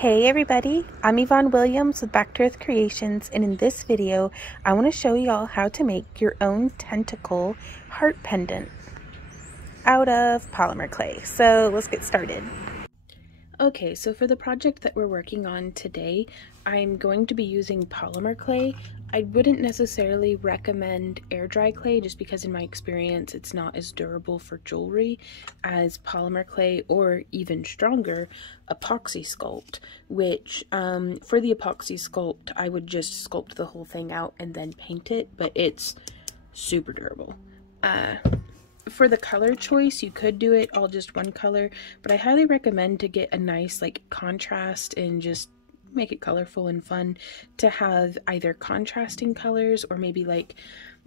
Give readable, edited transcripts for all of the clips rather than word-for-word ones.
Hey everybody, I'm Yvonne Williams with Back to Earth Creations, and in this video I want to show y'all how to make your own tentacle heart pendant out of polymer clay. So let's get started. Okay, so for the project that we're working on today, I'm going to be using polymer clay. I wouldn't necessarily recommend air dry clay just because in my experience it's not as durable for jewelry as polymer clay, or even stronger, epoxy sculpt, which for the epoxy sculpt I would just sculpt the whole thing out and then paint it, but it's super durable. For the color choice, you could do it all just one color, but I highly recommend to get a nice like contrast and just make it colorful and fun to have either contrasting colors, or maybe like,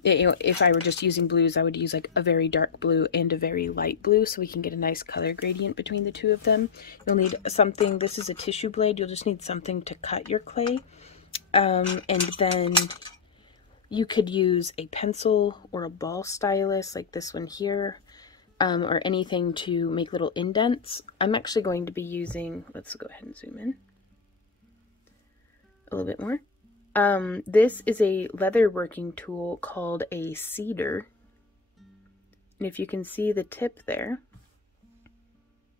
you know, if I were just using blues, I would use like a very dark blue and a very light blue so we can get a nice color gradient between the two of them. You'll need something, this is a tissue blade, you'll just need something to cut your clay, and then you could use a pencil or a ball stylus like this one here, or anything to make little indents. I'm actually going to be using, let's go ahead and zoom in a little bit more. This is a leather working tool called a cedar. And if you can see the tip there,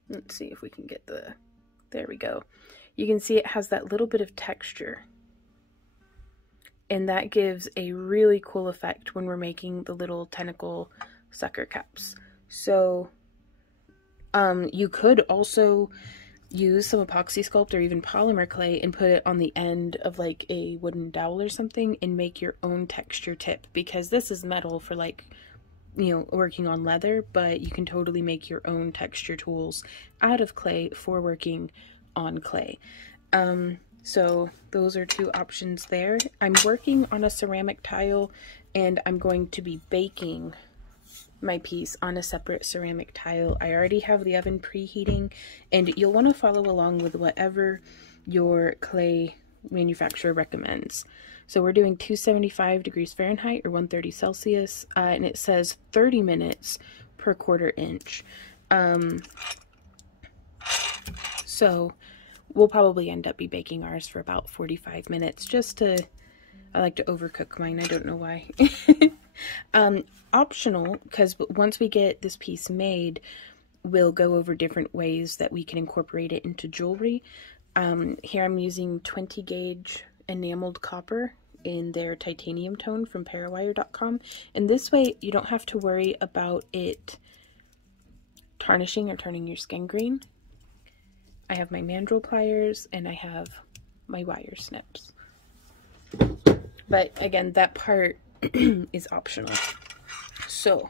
let's see if we can get the, there we go. You can see it has that little bit of texture. And that gives a really cool effect when we're making the little tentacle sucker caps. So you could also use some epoxy sculpt or even polymer clay and put it on the end of like a wooden dowel or something and make your own texture tip, because this is metal for like, you know, working on leather, but you can totally make your own texture tools out of clay for working on clay. So those are two options there. I'm working on a ceramic tile and I'm going to be baking my piece on a separate ceramic tile. I already have the oven preheating, and you'll want to follow along with whatever your clay manufacturer recommends. So we're doing 275 degrees Fahrenheit or 130 Celsius, and it says 30 minutes per quarter inch. So we'll probably end up baking ours for about 45 minutes just to, I like to overcook mine, I don't know why. Optional, because once we get this piece made, we'll go over different ways that we can incorporate it into jewelry. Here I'm using 20 gauge enameled copper in their titanium tone from Parawire.com, and this way you don't have to worry about it tarnishing or turning your skin green. I have my mandrel pliers and I have my wire snips. But again, that part is optional. So,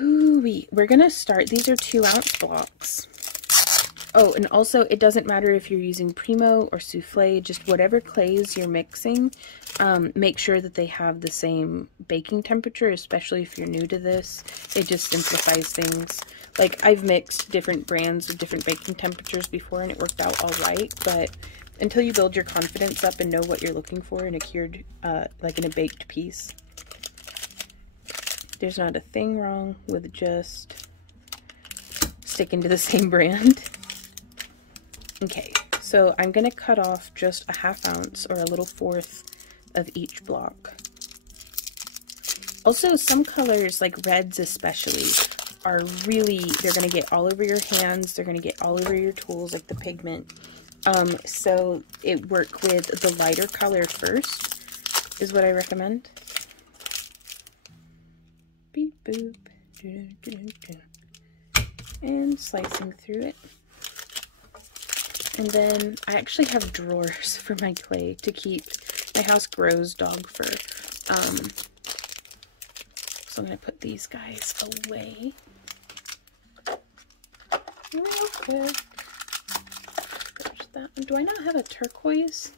we're gonna start. These are 2-ounce blocks. Oh, and also it doesn't matter if you're using Primo or Soufflé, just whatever clays you're mixing, make sure that they have the same baking temperature, especially if you're new to this. It just simplifies things. Like, I've mixed different brands with different baking temperatures before and it worked out all right, but until you build your confidence up and know what you're looking for in a cured, like in a baked piece, there's not a thing wrong with just sticking to the same brand. Okay, so I'm gonna cut off just a 1/2 ounce or a little 1/4 of each block. Also, some colors, like reds especially, are really, they're gonna get all over your hands, they're gonna get all over your tools, like the pigment. So it work with the lighter color first, is what I recommend. Beep boop. And slicing through it. And then I actually have drawers for my clay to keep. My house grows dog fur. So I'm going to put these guys away real quick. There's that one. Do I not have a turquoise?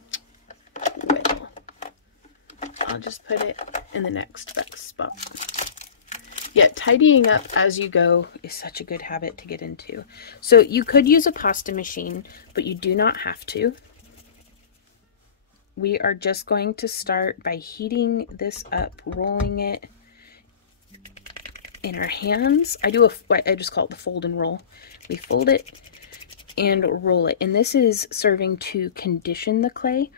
Well, I'll just put it in the next best spot. Yeah, tidying up as you go is such a good habit to get into. So you could use a pasta machine, but you do not have to. We are just going to start by heating this up, rolling it in our hands. I just call it the fold and roll. We fold it and roll it. And this is serving to condition the clay.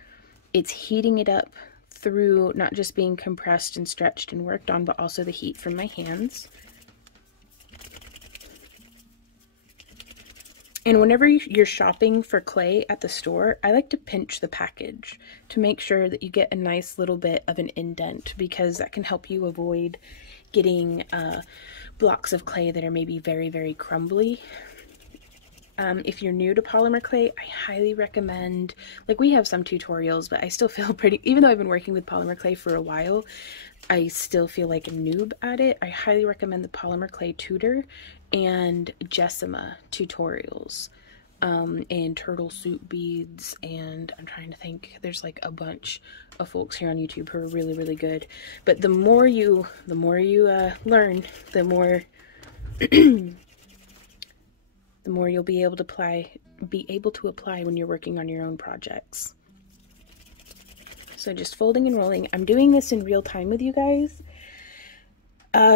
It's heating it up through not just being compressed and stretched and worked on, but also the heat from my hands. And whenever you're shopping for clay at the store, I like to pinch the package to make sure that you get a nice little bit of an indent, because that can help you avoid getting blocks of clay that are maybe very, very crumbly. If you're new to polymer clay, I highly recommend, like, we have some tutorials, but I still feel pretty, even though I've been working with polymer clay for a while, I still feel like a noob at it. I highly recommend the Polymer Clay Tutor and Jessima tutorials, and turtle soup beads, and I'm trying to think, there's like a bunch of folks here on YouTube who are really, really good. But the more you learn, the more the more you'll be able to apply when you're working on your own projects. So just folding and rolling. I'm doing this in real time with you guys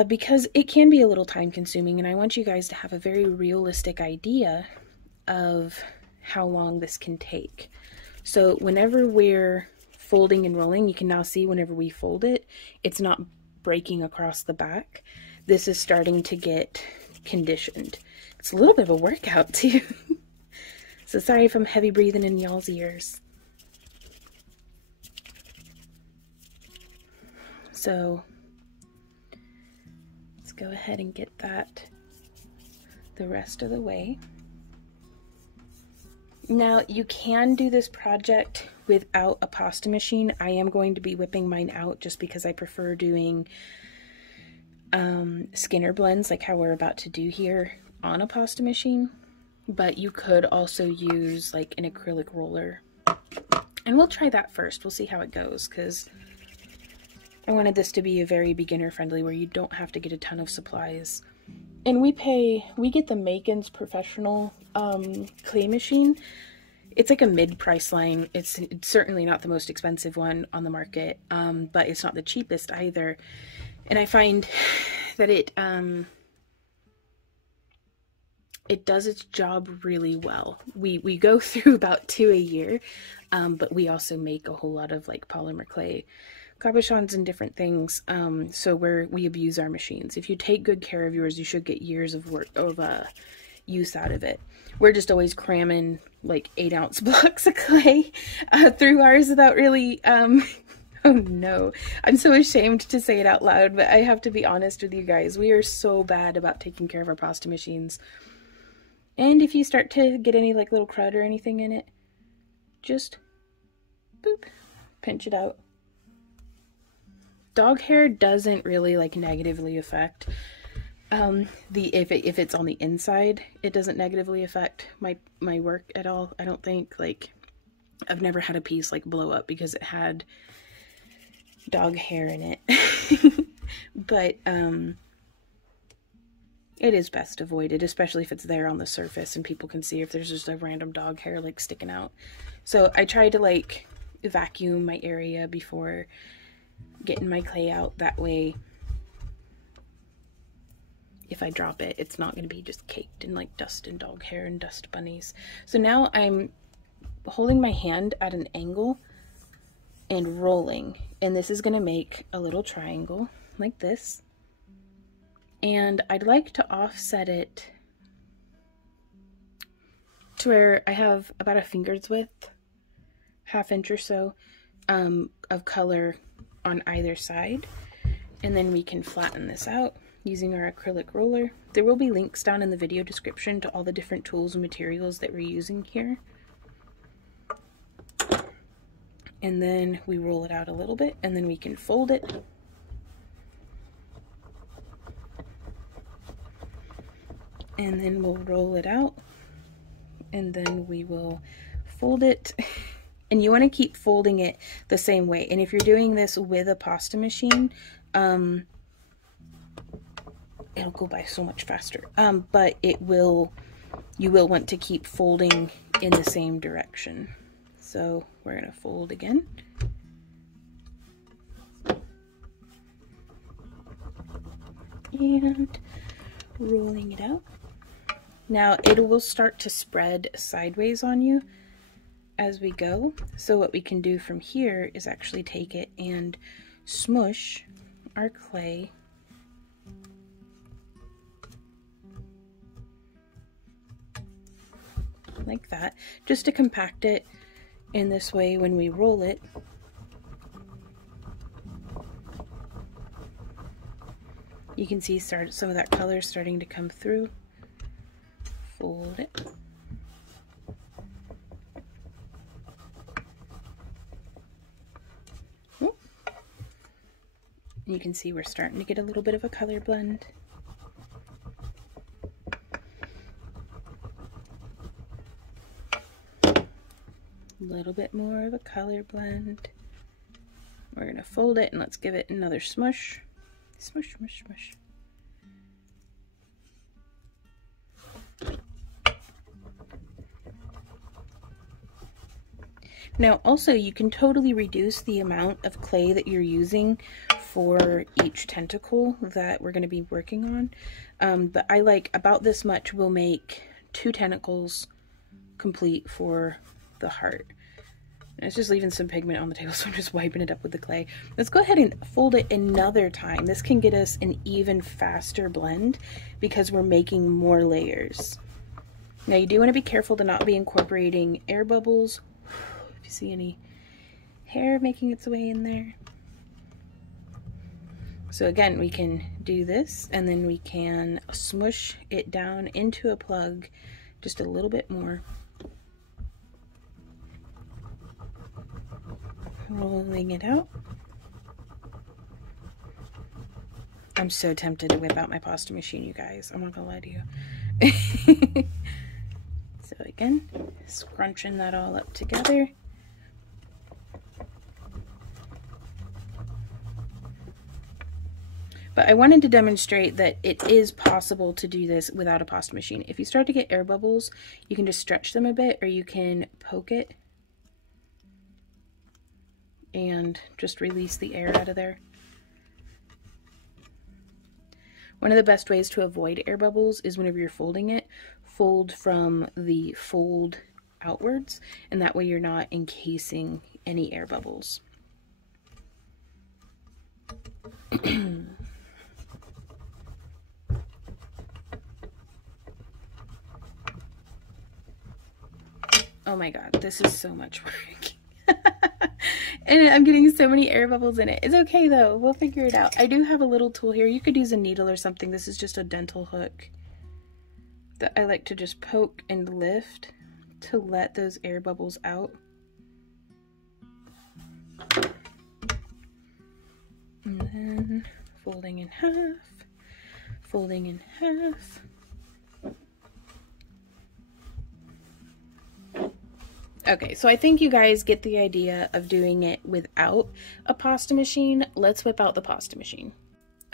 because it can be a little time consuming, and I want you guys to have a very realistic idea of how long this can take. So whenever we're folding and rolling, you can now see whenever we fold it, it's not breaking across the back. This is starting to get conditioned. It's a little bit of a workout too. So sorry if I'm heavy breathing in y'all's ears. So let's go ahead and get that the rest of the way. Now you can do this project without a pasta machine. I am going to be whipping mine out just because I prefer doing Skinner blends like how we're about to do here on a pasta machine, but you could also use like an acrylic roller, and we'll try that first. We'll see how it goes, because I wanted this to be a very beginner friendly where you don't have to get a ton of supplies. And we get the Megan's Professional clay machine. It's like a mid-price line. It's certainly not the most expensive one on the market, but it's not the cheapest either. And I find that it does its job really well. We go through about 2 a year, but we also make a whole lot of like polymer clay cabochons and different things. So we abuse our machines. If you take good care of yours, you should get years of work of use out of it. We're just always cramming like 8-ounce blocks of clay through ours without really oh no, I'm so ashamed to say it out loud, but I have to be honest with you guys. We are so bad about taking care of our pasta machines. And if you start to get any like little crud or anything in it, just boop, pinch it out. Dog hair doesn't really like negatively affect if it's on the inside, it doesn't negatively affect my work at all. I don't think. Like, I've never had a piece like blow up because it had dog hair in it. But it is best avoided, especially if it's there on the surface and people can see if there's just a random dog hair like sticking out. So I try to like vacuum my area before getting my clay out. That way, if I drop it, it's not going to be just caked in like dust and dog hair and dust bunnies. So now I'm holding my hand at an angle and rolling, and this is going to make a little triangle like this. And I'd like to offset it to where I have about a finger's width, ½ inch or so, of color on either side. And then we can flatten this out using our acrylic roller. There will be links down in the video description to all the different tools and materials that we're using here. And then we roll it out a little bit, and then we can fold it. And then we'll roll it out, and then we will fold it. And you want to keep folding it the same way. And if you're doing this with a pasta machine, it'll go by so much faster. But you will want to keep folding in the same direction. So we're going to fold again. And rolling it out. Now it will start to spread sideways on you as we go. So what we can do from here is actually take it and smush our clay like that, just to compact it. In this way, when we roll it, you can see some of that color starting to come through. Fold it. You can see we're starting to get a little bit of a color blend. A little bit more of a color blend. We're going to fold it and let's give it another smush. Smush, smush, smush. Now also you can totally reduce the amount of clay that you're using for each tentacle that we're going to be working on. But I like about this much will make 2 tentacles complete for the heart. And it's just leaving some pigment on the table, so I'm just wiping it up with the clay. Let's go ahead and fold it another time. This can get us an even faster blend because we're making more layers. Now you do want to be careful to not be incorporating air bubbles. If you see any hair making its way in there. So again, we can do this and then we can smush it down into a plug just a little bit more. Rolling it out. I'm so tempted to whip out my pasta machine, you guys. I'm not gonna lie to you. So again, scrunching that all up together. But I wanted to demonstrate that it is possible to do this without a pasta machine. If you start to get air bubbles, you can just stretch them a bit, or you can poke it and just release the air out of there. One of the best ways to avoid air bubbles is whenever you're folding it, fold from the fold outwards, and that way you're not encasing any air bubbles. Oh my god, this is so much work. And I'm getting so many air bubbles in it. It's okay though, we'll figure it out. I do have a little tool here. You could use a needle or something. This is just a dental hook that I like to just poke and lift to let those air bubbles out. And then folding in half, folding in half. Okay, so I think you guys get the idea of doing it without a pasta machine. Let's whip out the pasta machine.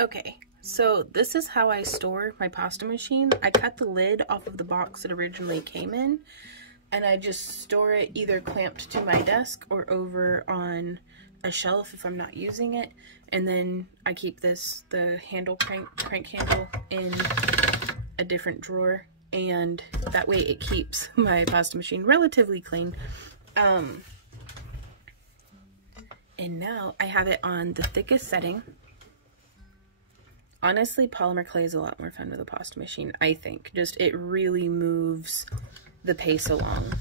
Okay, so this is how I store my pasta machine. I cut the lid off of the box it originally came in, and I just store it either clamped to my desk or over on a shelf if I'm not using it. And then I keep this, the handle, crank handle, in a different drawer. And that way it keeps my pasta machine relatively clean. And now I have it on the thickest setting. Honestly, polymer clay is a lot more fun with a pasta machine, I think. Just, it really moves the pace along.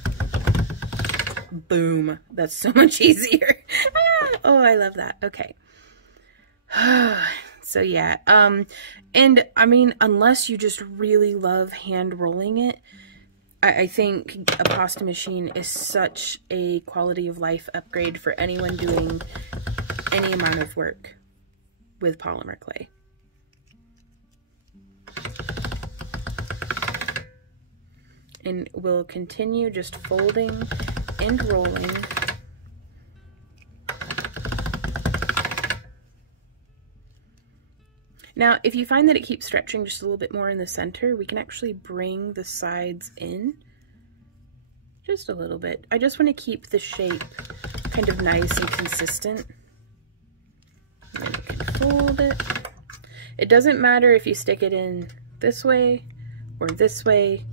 Boom. That's so much easier. Oh, I love that. Okay. So yeah, and I mean, unless you just really love hand rolling it, I think a pasta machine is such a quality of life upgrade for anyone doing any amount of work with polymer clay. And we'll continue just folding and rolling. Now, if you find that it keeps stretching just a little bit more in the center, we can actually bring the sides in just a little bit. I just want to keep the shape kind of nice and consistent. And then you can fold it. It doesn't matter if you stick it in this way or this way.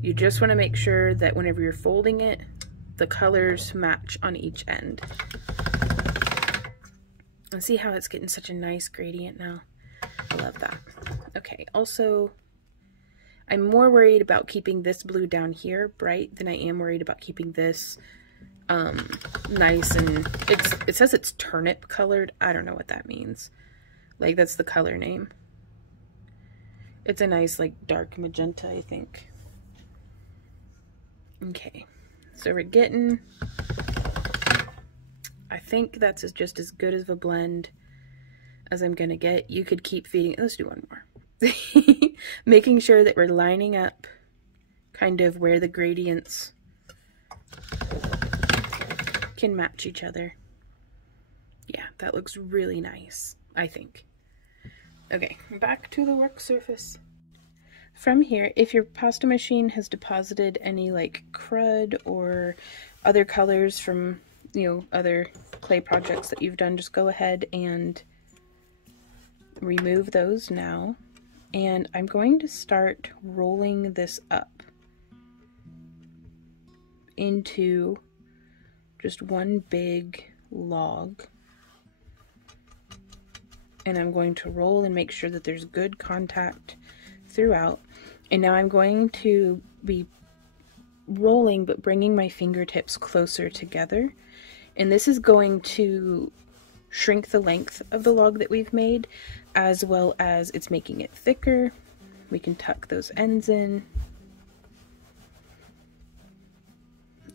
You just want to make sure that whenever you're folding it, the colors match on each end. And see how it's getting such a nice gradient now? I love that. Okay, also, I'm more worried about keeping this blue down here bright than I am worried about keeping this nice, and it says it's turnip colored. I don't know what that means. Like, that's the color name. It's a nice, like, dark magenta, I think. Okay, so we're getting, I think that's just as good of a blend as I'm gonna get. You could keep feeding it. Let's do one more. Making sure that we're lining up kind of where the gradients can match each other. Yeah, that looks really nice, I think. Okay, back to the work surface. From here, if your pasta machine has deposited any like crud or other colors from, you know, other clay projects that you've done, just go ahead and remove those now. And I'm going to start rolling this up into just one big log. And I'm going to roll and make sure that there's good contact throughout. And now I'm going to be rolling but bringing my fingertips closer together. And this is going to shrink the length of the log that we've made, as well as it's making it thicker. We can tuck those ends in.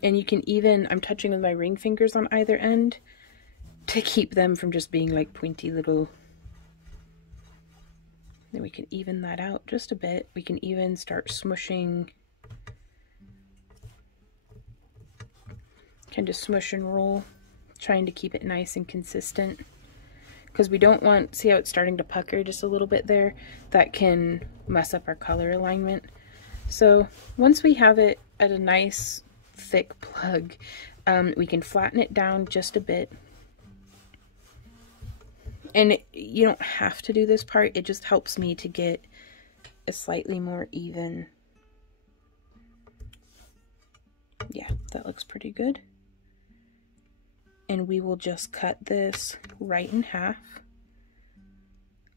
And you can even, I'm touching with my ring fingers on either end to keep them from just being like pointy little. Then we can even that out just a bit. We can even start smushing. Can just smush and roll, trying to keep it nice and consistent. Because we don't want, see how it's starting to pucker just a little bit there? That can mess up our color alignment. So once we have it at a nice thick plug, we can flatten it down just a bit. And you don't have to do this part, it just helps me to get a slightly more even. Yeah, that looks pretty good. And we will just cut this right in half.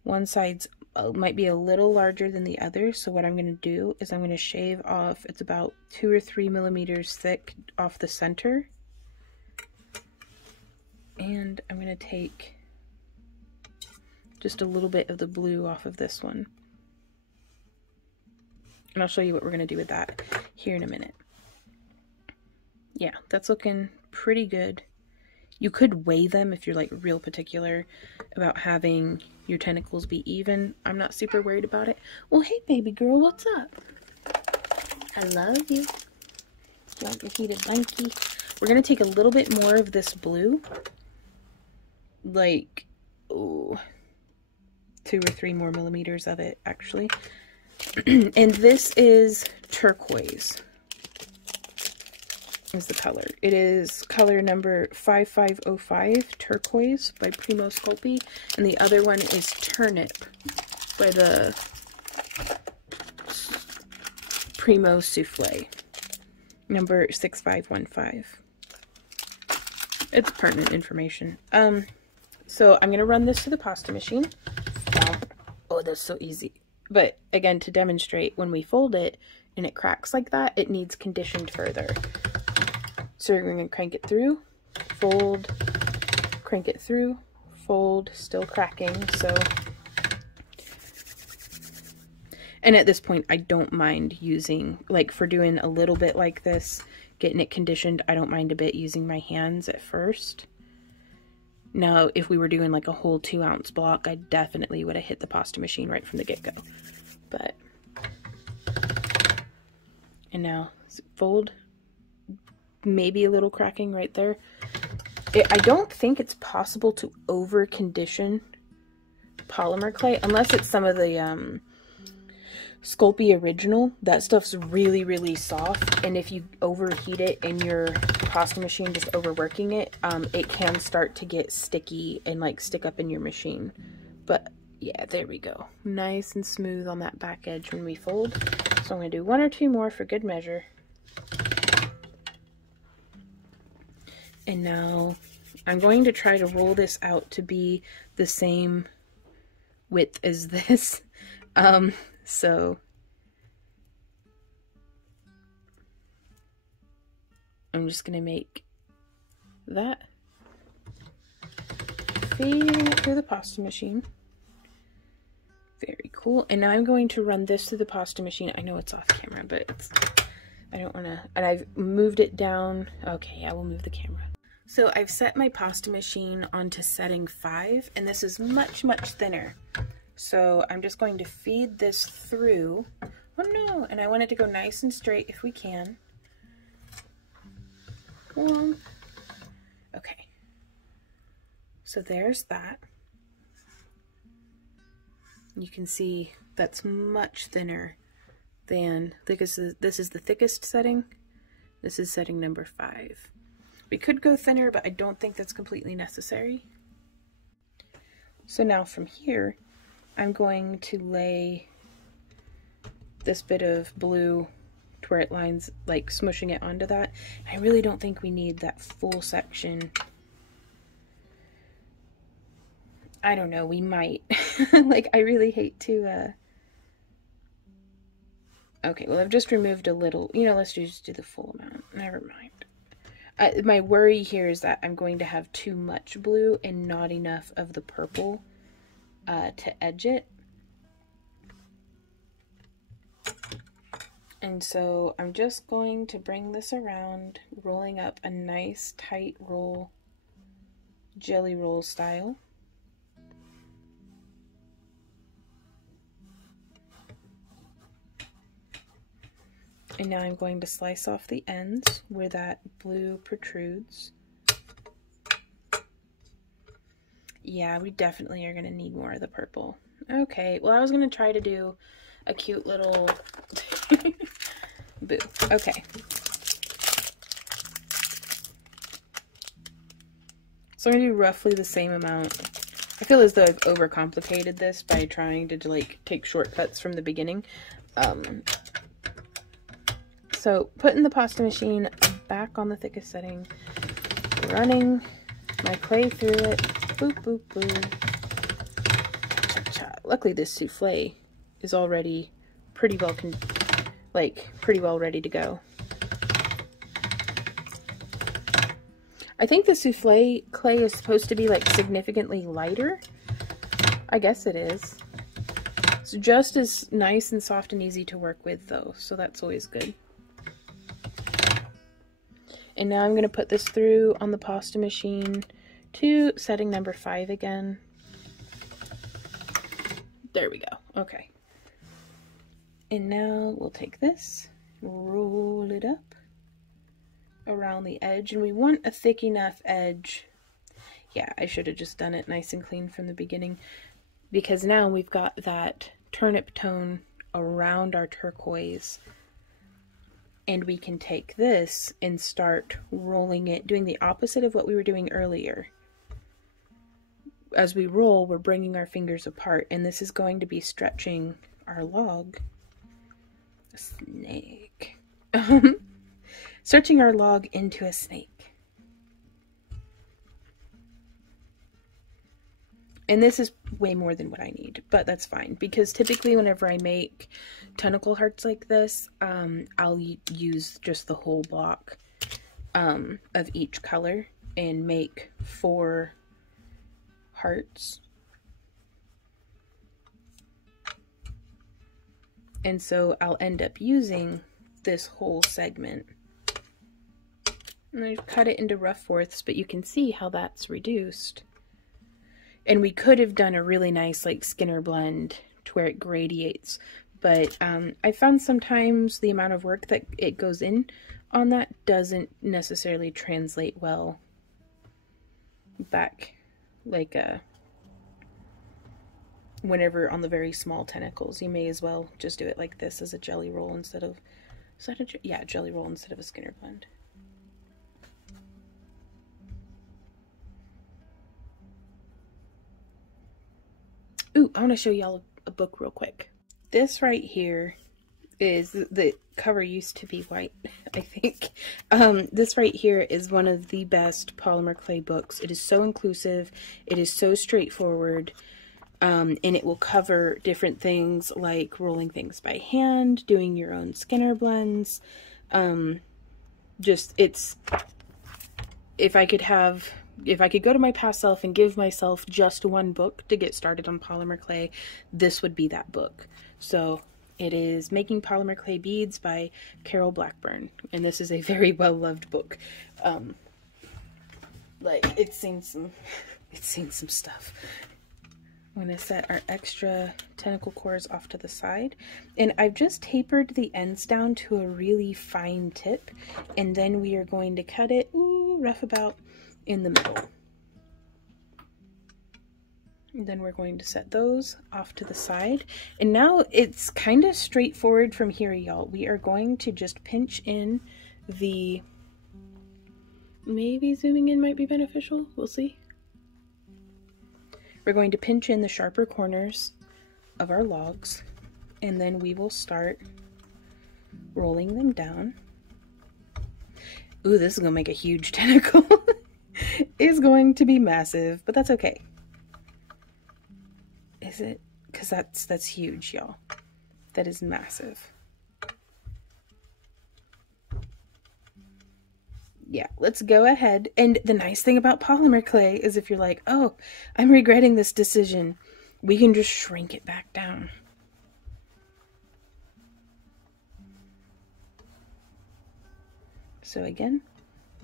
One side's might be a little larger than the other, so what I'm going to do is I'm going to shave off, it's about 2 or 3 millimeters thick off the center. And I'm going to take just a little bit of the blue off of this one. And I'll show you what we're going to do with that here in a minute. Yeah, that's looking pretty good. You could weigh them if you're like real particular about having your tentacles be even. I'm not super worried about it. Well, hey baby girl, what's up? I love you. You want your heated blankie? We're going to take a little bit more of this blue. Like, oh, 2 or 3 more millimeters of it actually. And this is turquoise. Is the color. It is color number 5505 turquoise by Primo Sculpey, and the other one is turnip by the Primo Souffle, number 6515. It's pertinent information. So I'm gonna run this to the pasta machine. Oh, that's so easy. But again, to demonstrate, when we fold it and it cracks like that, it needs conditioned further. So we're going to crank it through, fold, crank it through, fold, still cracking. So, and at this point, I don't mind using, like for doing a little bit like this, getting it conditioned, I don't mind a bit using my hands at first. Now, if we were doing like a whole 2-ounce block, I definitely would have hit the pasta machine right from the get-go. But, and now fold. Maybe a little cracking right there. I don't think it's possible to over condition polymer clay unless it's some of the Sculpey original. That stuff's really, really soft, and if you overheat it in your pasta machine, just overworking it, it can start to get sticky and like stick up in your machine. But yeah, there we go. Nice and smooth on that back edge when we fold. So I'm going to do 1 or 2 more for good measure. And now I'm going to try to roll this out to be the same width as this. So I'm just going to make that, feeding it through the pasta machine. Very cool. And now I'm going to run this through the pasta machine. I know it's off camera, but I don't want to, and I've moved it down. Okay, I will move the camera. So I've set my pasta machine onto setting 5, and this is much, much thinner. So I'm just going to feed this through. Oh no, and I want it to go nice and straight if we can. Okay. So there's that. You can see that's much thinner than, this is the thickest setting. This is setting number 5. We could go thinner, but I don't think that's completely necessary. So now from here, I'm going to lay this bit of blue to where it lines, like smushing it onto that. I really don't think we need that full section. I don't know, we might. Like, I really hate to, Okay, well, I've just removed a little, let's just do the full amount. Never mind. My worry here is that I'm going to have too much blue and not enough of the purple to edge it. And so I'm just going to bring this around, rolling up a nice tight roll, jelly roll style. And now I'm going to slice off the ends where that blue protrudes. Yeah, we definitely are going to need more of the purple. Okay, well, I was going to try to do a cute little boo. Okay. So I'm going to do roughly the same amount. I feel as though I've overcomplicated this by trying to, like, take shortcuts from the beginning. So putting the pasta machine back on the thickest setting, running my clay through it, boop, boop, boop. Cha-cha. Luckily this souffle is already pretty well ready to go. I think the souffle clay is supposed to be like significantly lighter. I guess it is. It's just as nice and soft and easy to work with though, so that's always good. And now I'm going to put this through on the pasta machine to setting number 5 again. There we go. Okay. And now we'll take this, roll it up around the edge, and we want a thick enough edge. Yeah, I should have just done it nice and clean from the beginning, because now we've got that turnip tone around our turquoise. And we can take this and start rolling it, doing the opposite of what we were doing earlier. As we roll, we're bringing our fingers apart, and this is going to be stretching our log. A snake. Stretching our log into a snake. And this is way more than what I need, but that's fine, because typically whenever I make tentacle hearts like this, I'll use just the whole block of each color and make 4 hearts. And so I'll end up using this whole segment. And I've cut it into rough fourths, but you can see how that's reduced. And we could have done a really nice like Skinner blend to where it gradiates, but I found sometimes the amount of work that it goes in on that doesn't necessarily translate well back, like whenever on the very small tentacles. You may as well just do it like this as a jelly roll instead of, jelly roll instead of a Skinner blend. Ooh, I want to show y'all a book real quick. This right here is the cover used to be white, I think. This right here is one of the best polymer clay books. It is so inclusive, it is so straightforward, and it will cover different things like rolling things by hand, doing your own Skinner blends. If I could go to my past self and give myself just one book to get started on polymer clay, this would be that book. So it is Making Polymer Clay Beads by Carol Blackburn, and this is a very well-loved book. Like, it's seen some stuff. I'm going to set our extra tentacle cores off to the side, and I've just tapered the ends down to a really fine tip, and then we are going to cut it rough about in the middle. And then we're going to set those off to the side. And now it's kind of straightforward from here, y'all. We are going to just pinch in the... Maybe zooming in might be beneficial. We'll see. We're going to pinch in the sharper corners of our logs, and then we will start rolling them down. Ooh, this is going to make a huge tentacle. It's going to be massive, but that's okay. Is it? Because that's huge, y'all. That is massive. Yeah, let's go ahead. And the nice thing about polymer clay is if you're like, oh, I'm regretting this decision, we can just shrink it back down. So again,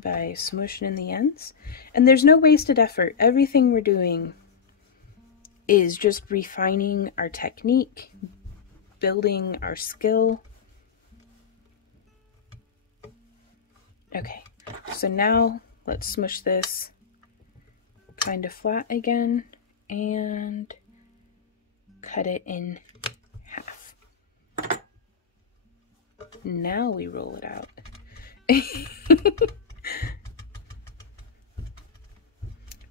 by smushing in the ends. And there's no wasted effort. Everything we're doing is just refining our technique, building our skill. Okay, so now let's smush this kind of flat again and cut it in half. Now we roll it out.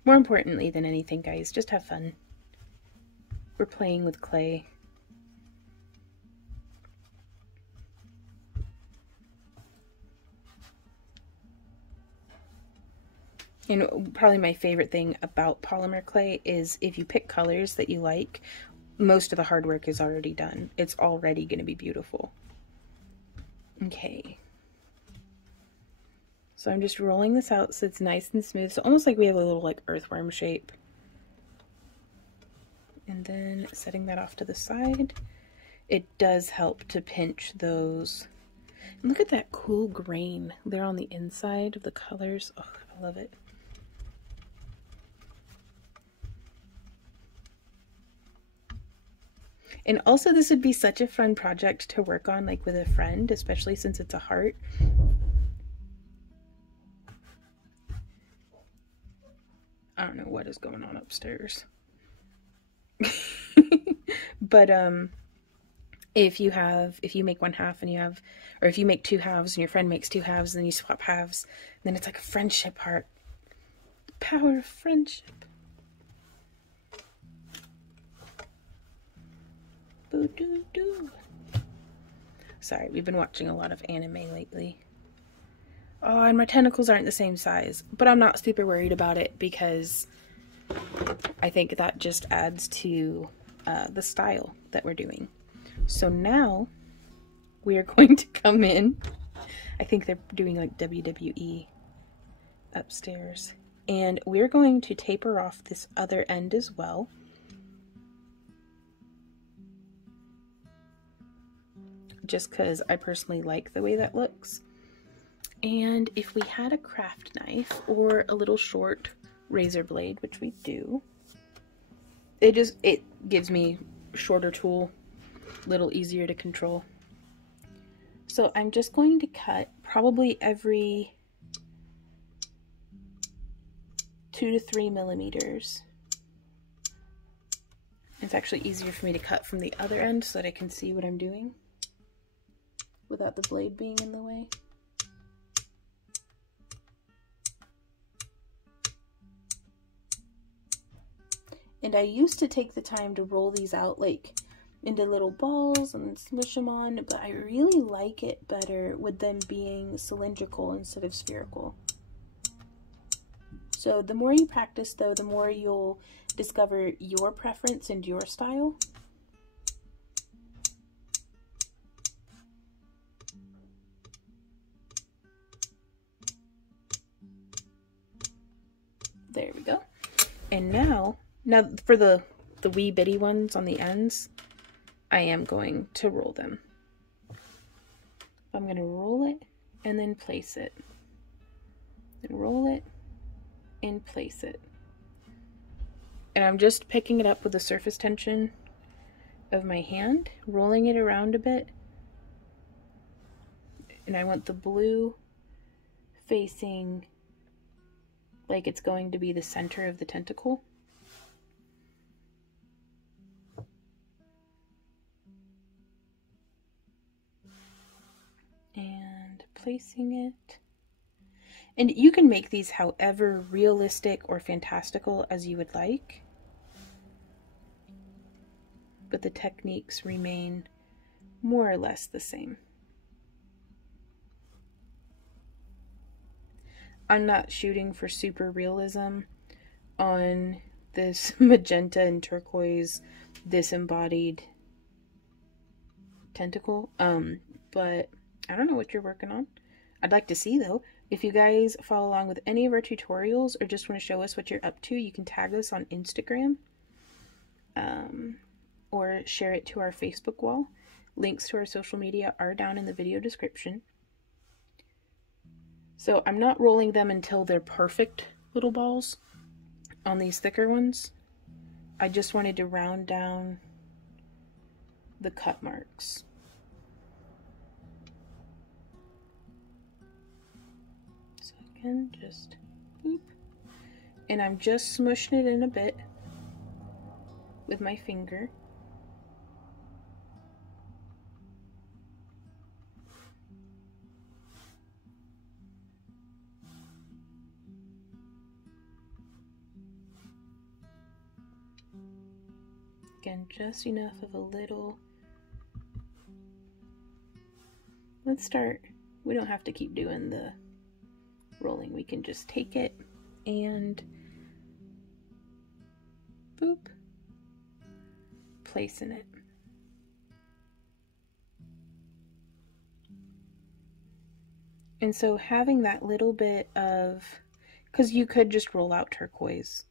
More importantly than anything, guys, just have fun. We're playing with clay. And probably my favorite thing about polymer clay is if you pick colors that you like, most of the hard work is already done. It's already going to be beautiful. Okay. So I'm just rolling this out so it's nice and smooth. So almost like we have a little like earthworm shape. And then setting that off to the side. It does help to pinch those. And look at that cool grain there on the inside of the colors. Oh, I love it. And also this would be such a fun project to work on like with a friend, especially since it's a heart. I don't know what is going on upstairs. But if you make one half and you have, or if you make two halves and your friend makes two halves and then you swap halves, then it's like a friendship heart. The power of friendship. Boo doo doo. Sorry, we've been watching a lot of anime lately. Oh, and my tentacles aren't the same size, but I'm not super worried about it because I think that just adds to the style that we're doing. So now we are going to come in. I think they're doing like WWE upstairs. And we're going to taper off this other end as well. Just because I personally like the way that looks. And if we had a craft knife or a little short razor blade, which we do, it gives me a shorter tool, a little easier to control. So I'm just going to cut probably every 2 to 3 millimeters. It's actually easier for me to cut from the other end so that I can see what I'm doing without the blade being in the way. And I used to take the time to roll these out like into little balls and smush them on, but I really like it better with them being cylindrical instead of spherical. So the more you practice, though, the more you'll discover your preference and your style. There we go. And now for the wee bitty ones on the ends, I am going to roll them. I'm going to roll it and then place it. And roll it and place it. And I'm just picking it up with the surface tension of my hand, rolling it around a bit. And I want the blue facing like it's going to be the center of the tentacle. And placing it. And you can make these however realistic or fantastical as you would like, but the techniques remain more or less the same. I'm not shooting for super realism on this magenta and turquoise disembodied tentacle, but I don't know what you're working on. I'd like to see, though. If you guys follow along with any of our tutorials or just want to show us what you're up to, you can tag us on Instagram or share it to our Facebook wall. Links to our social media are down in the video description. So I'm not rolling them until they're perfect little balls on these thicker ones. I just wanted to round down the cut marks. So again, just boop. And I'm just smushing it in a bit with my finger. Again, just enough of a little. Let's start. We don't have to keep doing the rolling. We can just take it and boop, place in it. And so having that little bit of, because you could just roll out turquoise.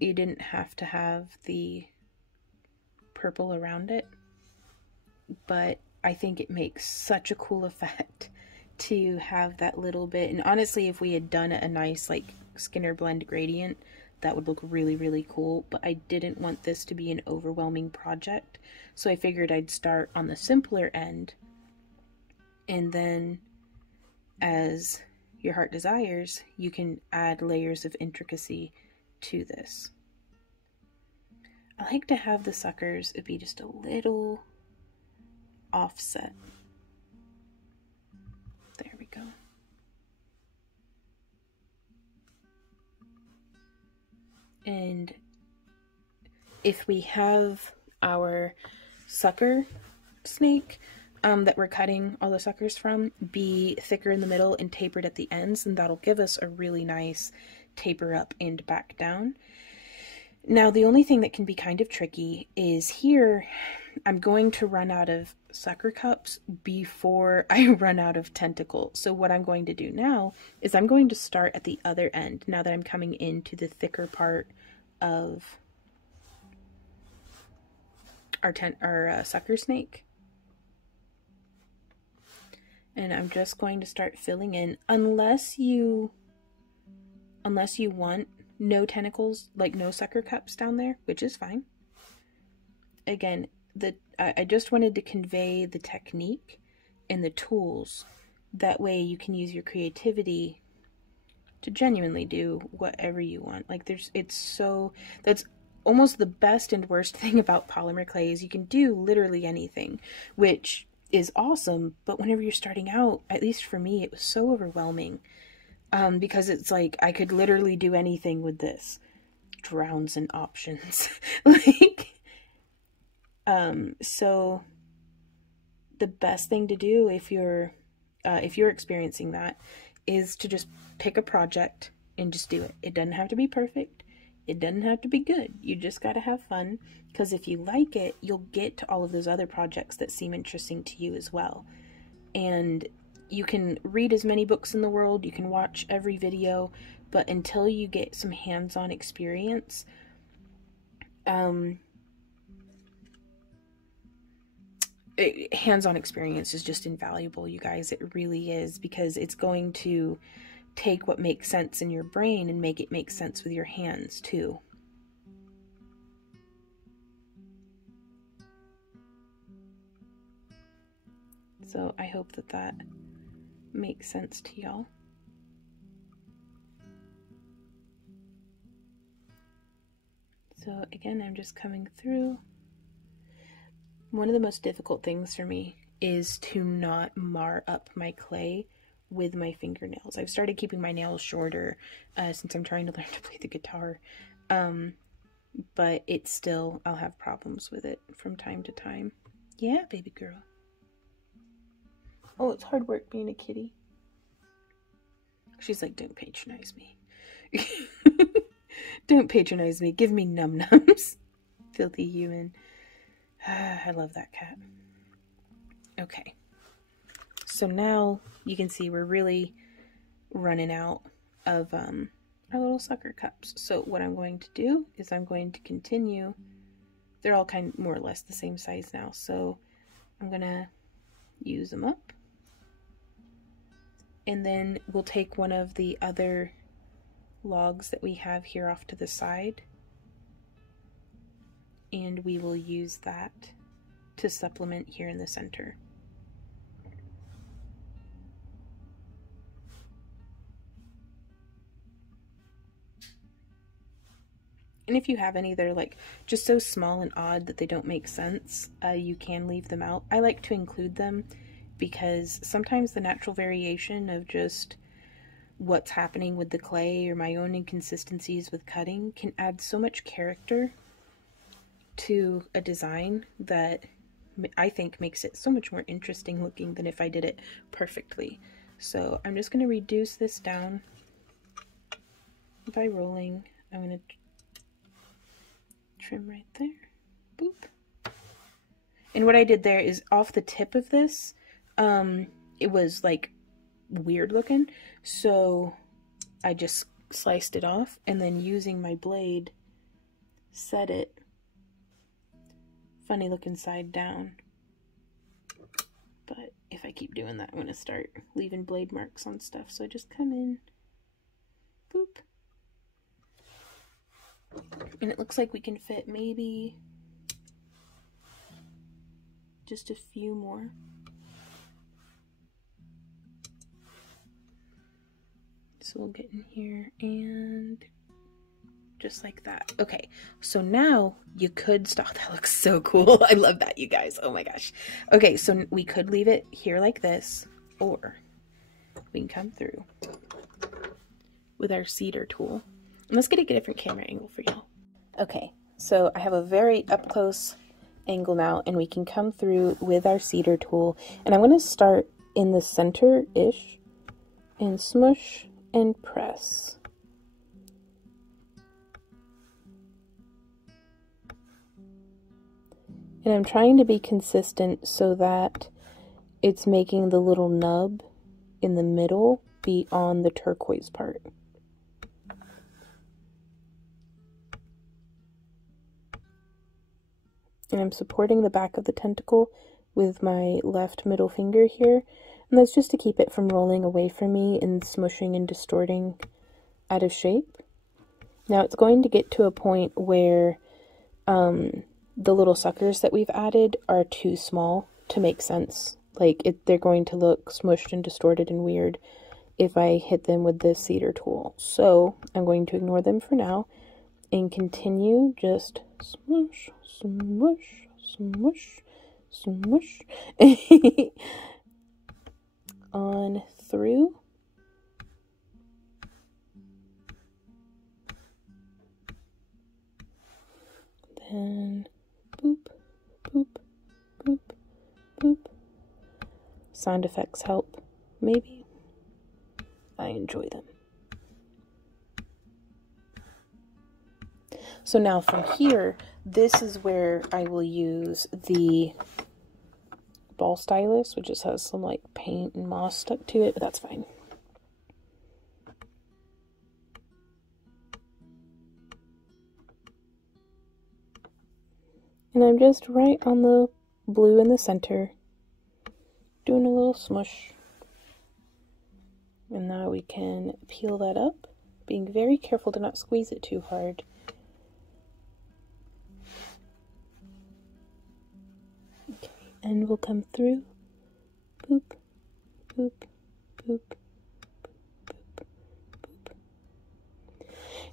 You didn't have to have the purple around it, but I think it makes such a cool effect to have that little bit. And honestly, if we had done a nice like Skinner blend gradient, that would look really, really cool, but I didn't want this to be an overwhelming project, so I figured I'd start on the simpler end, and then as your heart desires, you can add layers of intricacy to this. I like to have the suckers be just a little offset. There we go. And if we have our sucker snake that we're cutting all the suckers from be thicker in the middle and tapered at the ends, and that'll give us a really nice taper up and back down. Now, the only thing that can be kind of tricky is here I'm going to run out of sucker cups before I run out of tentacle. So what I'm going to do now is I'm going to start at the other end now that I'm coming into the thicker part of our sucker snake. And I'm just going to start filling in, unless you want no tentacles, like no sucker cups down there, which is fine. Again, I just wanted to convey the technique and the tools. That way you can use your creativity to genuinely do whatever you want. Like that's almost the best and worst thing about polymer clay is you can do literally anything, which is awesome, but whenever you're starting out, at least for me, it was so overwhelming, because it's like I could literally do anything with this. Drowns in options. Like, So the best thing to do if you're experiencing that is to just pick a project and just do it. It doesn't have to be perfect. It doesn't have to be good. You just got to have fun, because if you like it, you'll get to all of those other projects that seem interesting to you as well. And you can read as many books in the world, you can watch every video, but until you get some hands-on experience, hands-on experience is just invaluable, you guys. It really is, because it's going to take what makes sense in your brain and make it make sense with your hands too. So I hope that that makes sense to y'all. So again, I'm just coming through. One of the most difficult things for me is to not mar up my clay with my fingernails. I've started keeping my nails shorter since I'm trying to learn to play the guitar. But it's still, I'll have problems with it from time to time. Yeah, baby girl. Oh, it's hard work being a kitty. She's like, don't patronize me. Don't patronize me. Give me num-nums. Filthy human. I love that cat. Okay. So now you can see we're really running out of our little sucker cups. So what I'm going to do is I'm going to continue. They're all kind of more or less the same size now. So I'm going to use them up. And then we'll take one of the other logs that we have here off to the side, and we will use that to supplement here in the center. And if you have any that are like just so small and odd that they don't make sense, you can leave them out. I like to include them because sometimes the natural variation of just what's happening with the clay or my own inconsistencies with cutting can add so much character to a design that I think makes it so much more interesting looking than if I did it perfectly. So I'm just going to reduce this down by rolling. I'm going to trim right there. Boop. And what I did there is off the tip of this, it was like weird looking, so I just sliced it off and then using my blade set it funny looking side down. But if I keep doing that, I'm going to start leaving blade marks on stuff. So I just come in, boop, and it looks like we can fit maybe just a few more. So we'll get in here and just like that. Okay, so now you could stop. That looks so cool. I love that, you guys. Oh my gosh. Okay, so we could leave it here like this, or we can come through with our cedar tool. And let's get a different camera angle for y'all. Okay, so I have a very up close angle now, and we can come through with our cedar tool. And I'm going to start in the center-ish and smush and press. And I'm trying to be consistent so that it's making the little nub in the middle be on the turquoise part. And I'm supporting the back of the tentacle with my left middle finger here. And that's just to keep it from rolling away from me and smushing and distorting out of shape. Now it's going to get to a point where the little suckers that we've added are too small to make sense. Like, they're going to look smushed and distorted and weird if I hit them with the cedar tool. So I'm going to ignore them for now and continue just smush, smush, smush, smush on through. Then boop, boop, sound effects help, maybe. I enjoy them. So now from here, this is where I will use the ball stylus, which just has some like paint and moss stuck to it, but that's fine. And I'm just right on the blue in the center, doing a little smush. And now we can peel that up, being very careful to not squeeze it too hard. Okay, and we'll come through, boop, boop, boop, boop, boop.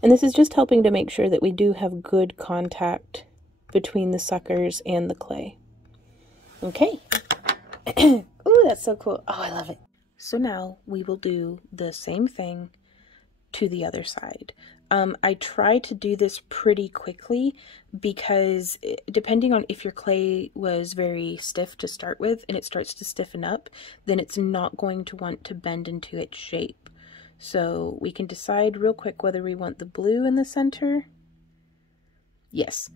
And this is just helping to make sure that we do have good contact between the suckers and the clay. Okay. Ooh, that's so cool. Oh, I love it. So now we will do the same thing to the other side. I try to do this pretty quickly because depending on if your clay was very stiff to start with and it starts to stiffen up, then it's not going to want to bend into its shape. So we can decide real quick whether we want the blue in the center. Yes.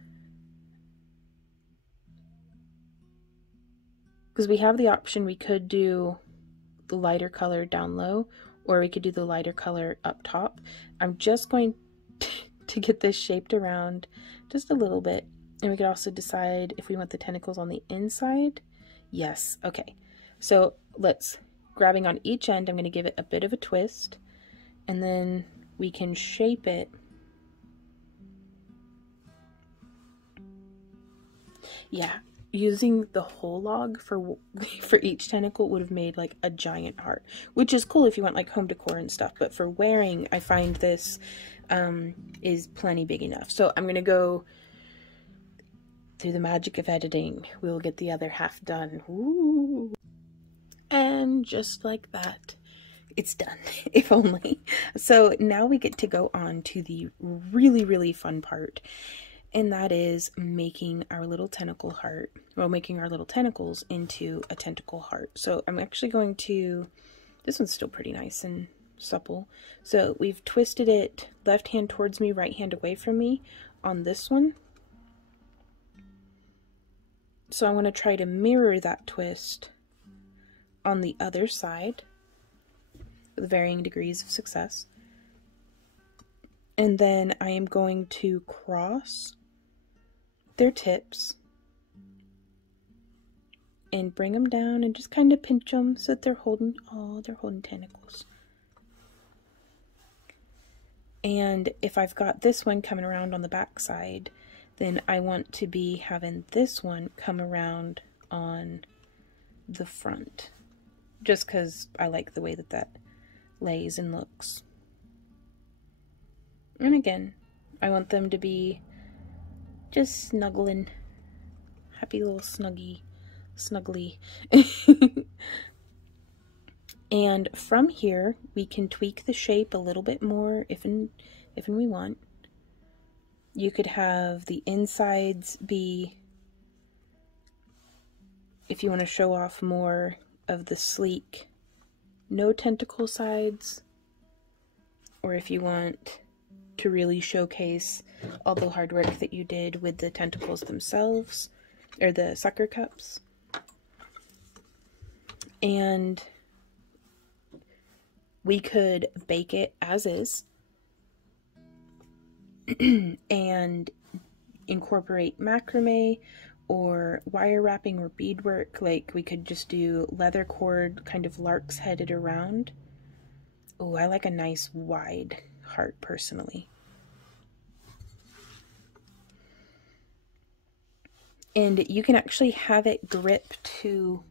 Because we have the option, we could do the lighter color down low, or we could do the lighter color up top. I'm just going to get this shaped around just a little bit. And we could also decide if we want the tentacles on the inside. Yes, okay. So let's, grabbing on each end, I'm going to give it a bit of a twist, and then we can shape it. Yeah. Using the whole log for each tentacle would have made like a giant heart, which is cool if you want like home decor and stuff, but for wearing, I find this is plenty big enough. So I'm gonna go through the magic of editing. We'll get the other half done. Ooh. And just like that, it's done, if only. So now we get to go on to the really, really fun part. And that is making our little tentacle heart, well, making our little tentacles into a tentacle heart. So I'm actually going to, this one's still pretty nice and supple. So we've twisted it left hand towards me, right hand away from me on this one. So I want to try to mirror that twist on the other side with varying degrees of success. And then I am going to cross their tips and bring them down and just kind of pinch them so that they're holding, oh, they're holding tentacles. And if I've got this one coming around on the back side, then I want to be having this one come around on the front, just because I like the way that that lays and looks. And again, I want them to be just snuggling, happy little snuggly. And from here, we can tweak the shape a little bit more if and we want. You could have the insides be, if you want to show off more of the sleek, no tentacle sides, or if you want to really showcase all the hard work that you did with the tentacles themselves, or the sucker cups. And we could bake it as is and incorporate macrame or wire wrapping or beadwork. Like we could just do leather cord, kind of larks headed around. Oh, I like a nice wide heart personally. And you can actually have it grip to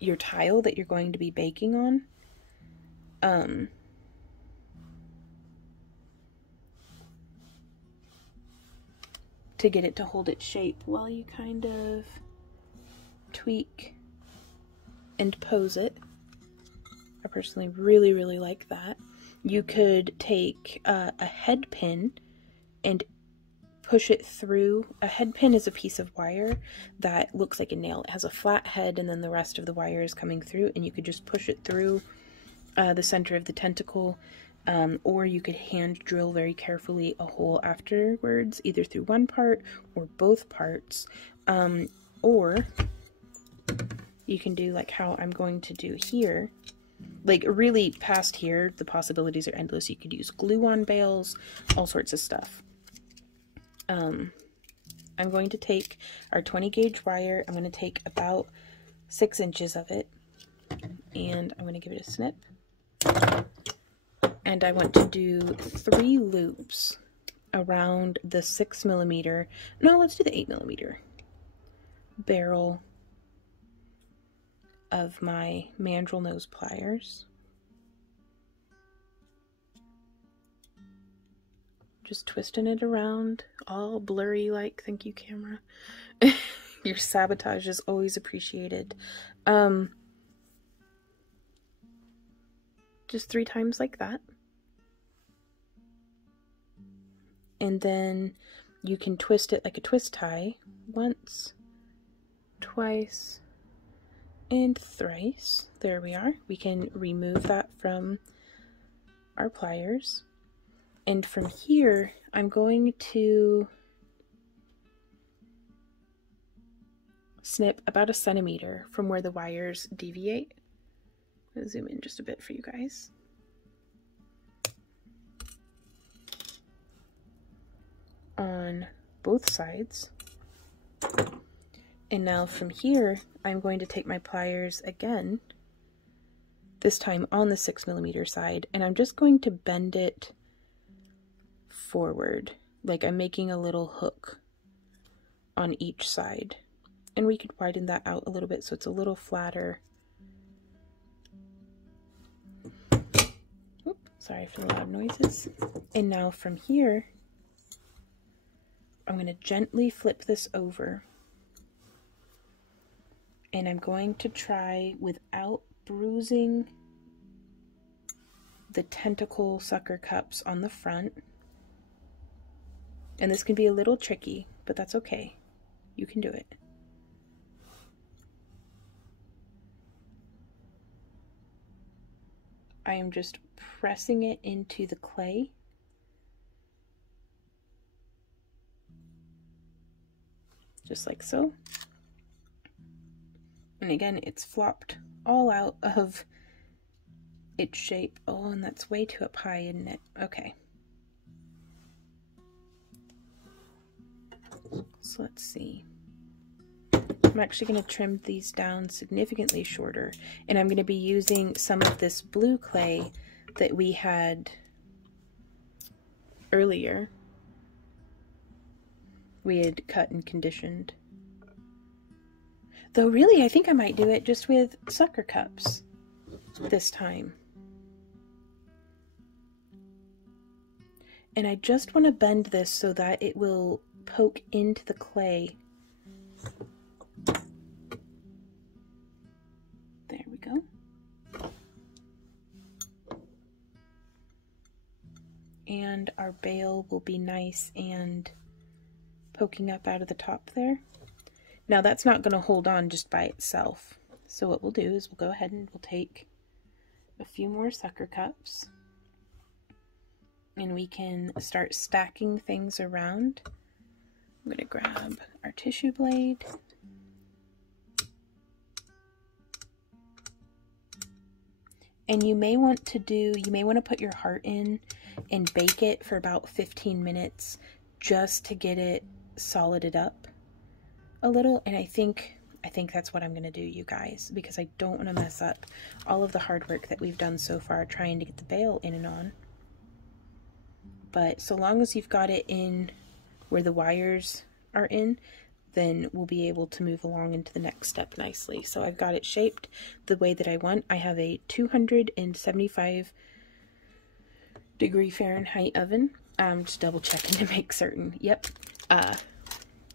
your tile that you're going to be baking on. To get it to hold its shape while you kind of tweak and pose it. I personally really, really like that. You could take a head pin and push it through. A head pin is a piece of wire that looks like a nail. It has a flat head and then the rest of the wire is coming through, and you could just push it through the center of the tentacle, or you could hand drill very carefully a hole afterwards, either through one part or both parts, or you can do like how I'm going to do here. Like really past here, the possibilities are endless. You could use glue-on bales, all sorts of stuff. I'm going to take our 20 gauge wire. I'm going to take about 6 inches of it, and I'm going to give it a snip. And I want to do 3 loops around the 6mm. No, let's do the 8mm barrel of my mandrel nose pliers. Just twisting it around, all blurry like, thank you camera. Your sabotage is always appreciated. Just 3 times like that. And then you can twist it like a twist tie, once, twice, and thrice. There we are. We can remove that from our pliers. And from here, I'm going to snip about 1 centimeter from where the wires deviate. I'm gonna zoom in just a bit for you guys. On both sides. And now from here, I'm going to take my pliers again, this time on the 6mm side, and I'm just going to bend it forward, like I'm making a little hook on each side. And we could widen that out a little bit so it's a little flatter. Oops, sorry for the loud noises. And now from here, I'm going to gently flip this over. And I'm going to try, without bruising the tentacle sucker cups on the front. And this can be a little tricky, but that's okay. You can do it. I am just pressing it into the clay. Just like so. And again, it's flopped all out of its shape. Oh, and that's way too up high, isn't it? Okay. So let's see. I'm actually going to trim these down significantly shorter. And I'm going to be using some of this blue clay that we had earlier. We had cut and conditioned. Though really, I think I might do it just with sucker cups this time. And I just want to bend this so that it will poke into the clay. There we go. And our bale will be nice and poking up out of the top there. Now that's not going to hold on just by itself. So what we'll do is we'll go ahead and we'll take a few more sucker cups. And we can start stacking things around. I'm going to grab our tissue blade. And you may want to put your heart in and bake it for about 15 minutes just to get it solided up a little. And I think that's what I'm going to do, you guys, because I don't want to mess up all of the hard work that we've done so far trying to get the bale in and on. But so long as you've got it in where the wires are in, then we'll be able to move along into the next step nicely. So I've got it shaped the way that I want. I have a 275 degree Fahrenheit oven. I'm just double checking to make certain. Yep.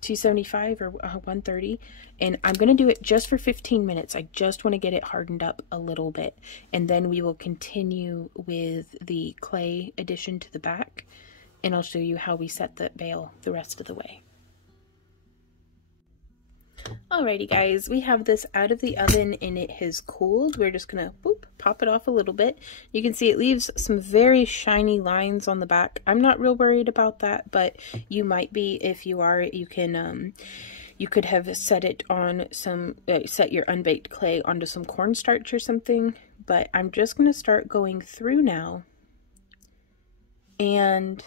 275 or 130. And I'm going to do it just for 15 minutes. I just want to get it hardened up a little bit. And then we will continue with the clay addition to the back and I'll show you how we set the bail the rest of the way. Alrighty guys, we have this out of the oven and it has cooled. We're just gonna pop it off a little bit. You can see it leaves some very shiny lines on the back. I'm not real worried about that, but you might be. If you are, you can you could have set it on some set your unbaked clay onto some cornstarch or something. But I'm just gonna start going through now and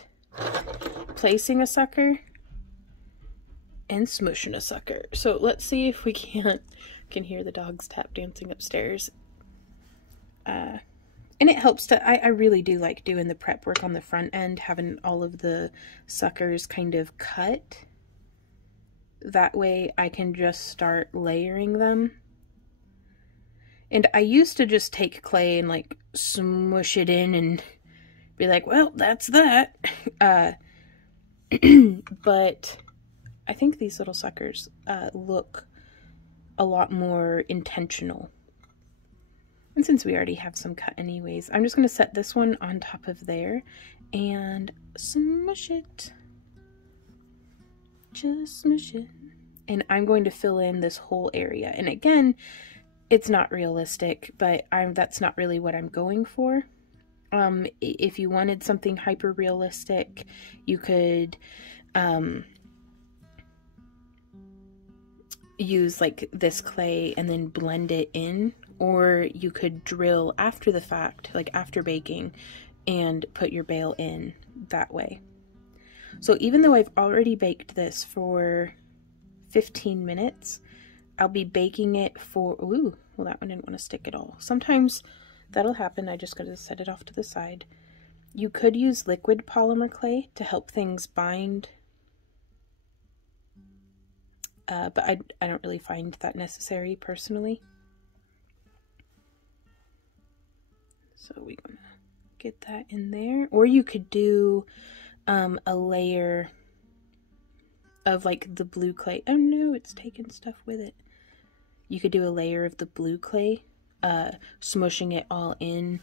placing a sucker and smushing a sucker. So let's see if we can hear the dogs tap dancing upstairs. And it helps to, I really do like doing the prep work on the front end, having all of the suckers kind of cut. That way I can just start layering them. And I used to just take clay and like smush it in and be like, well, that's that. But I think these little suckers look a lot more intentional. And since we already have some cut anyways, I'm just going to set this one on top of there and smush it. Just smush it. And I'm going to fill in this whole area. And again, it's not realistic, but that's not really what I'm going for. If you wanted something hyper realistic, you could use like this clay and then blend it in, or you could drill after the fact, like after baking, and put your bail in that way. So even though I've already baked this for 15 minutes, I'll be baking it for, ooh, well that one didn't want to stick at all. Sometimes that'll happen. I just gotta set it off to the side. You could use liquid polymer clay to help things bind, but I don't really find that necessary personally. So we're gonna get that in there. Or you could do a layer of like the blue clay. Oh no, it's taking stuff with it. You could do a layer of the blue clay, smushing it all in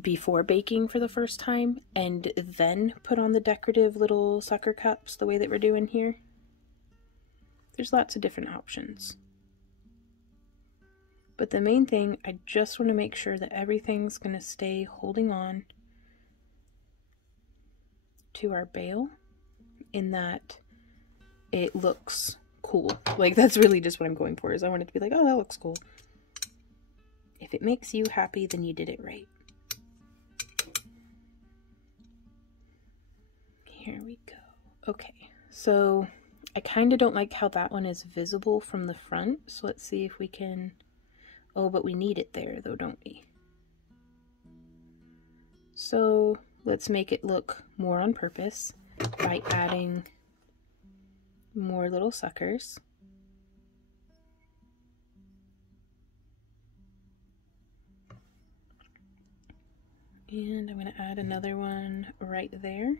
before baking for the first time, and then put on the decorative little sucker cups the way that we're doing here. There's lots of different options. But the main thing, I just want to make sure that everything's going to stay holding on to our bail, in that it looks cool. Like, that's really just what I'm going for, is I want it to be like, oh, that looks cool. If it makes you happy, then you did it right. Here we go. Okay, so I kind of don't like how that one is visible from the front, so let's see if we can... Oh, but we need it there though, don't we? So let's make it look more on purpose by adding more little suckers. And I'm going to add another one right there.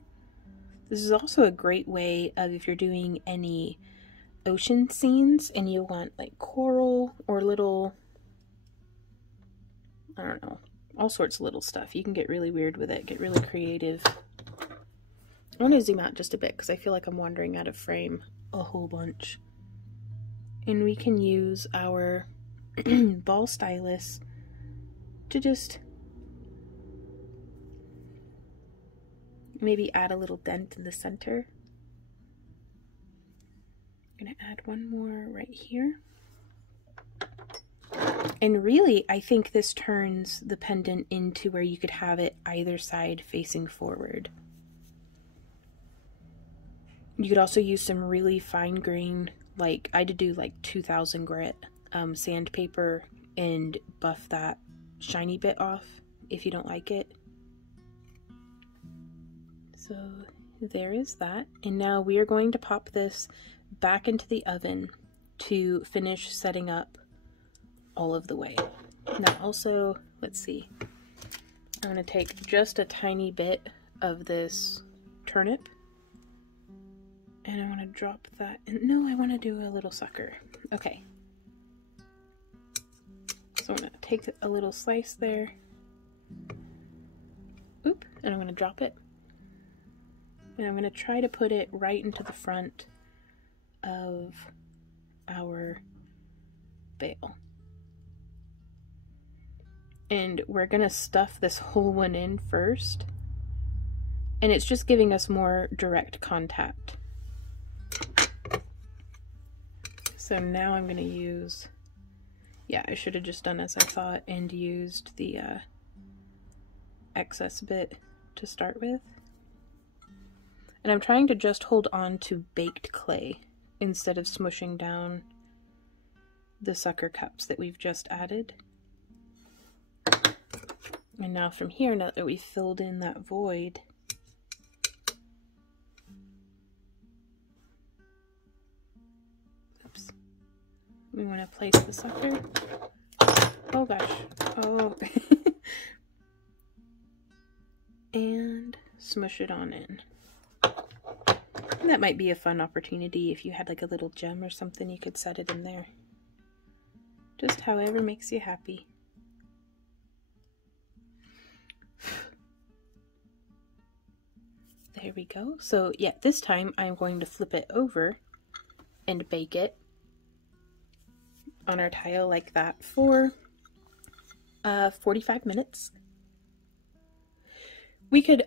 This is also a great way of, if you're doing any ocean scenes and you want like coral or little, I don't know, all sorts of little stuff. You can get really weird with it, get really creative. I want to zoom out just a bit because I feel like I'm wandering out of frame a whole bunch. And we can use our ball stylus to just maybe add a little dent in the center. I'm going to add one more right here. And really, I think this turns the pendant into where you could have it either side facing forward. You could also use some really fine grain, like I did do like 2000 grit sandpaper, and buff that shiny bit off if you don't like it. So there is that. And now we are going to pop this back into the oven to finish setting up all of the way. Now also, let's see, I'm going to take just a tiny bit of this turnip and I want to drop that in. No, I want to do a little sucker. Okay. So I'm going to take a little slice there. Oop, and I'm going to drop it. And I'm going to try to put it right into the front of our veil. And we're going to stuff this whole one in first. And it's just giving us more direct contact. So now I'm going to use, yeah, I should have just done as I thought and used the excess bit to start with. And I'm trying to just hold on to baked clay instead of smushing down the sucker cups that we've just added. And now from here, now that we've filled in that void, oops, we want to place the sucker. Oh gosh, oh. And smush it on in. And that might be a fun opportunity if you had like a little gem or something, you could set it in there. Just however makes you happy. There we go. So yeah, this time I'm going to flip it over and bake it on our tile like that for 45 minutes.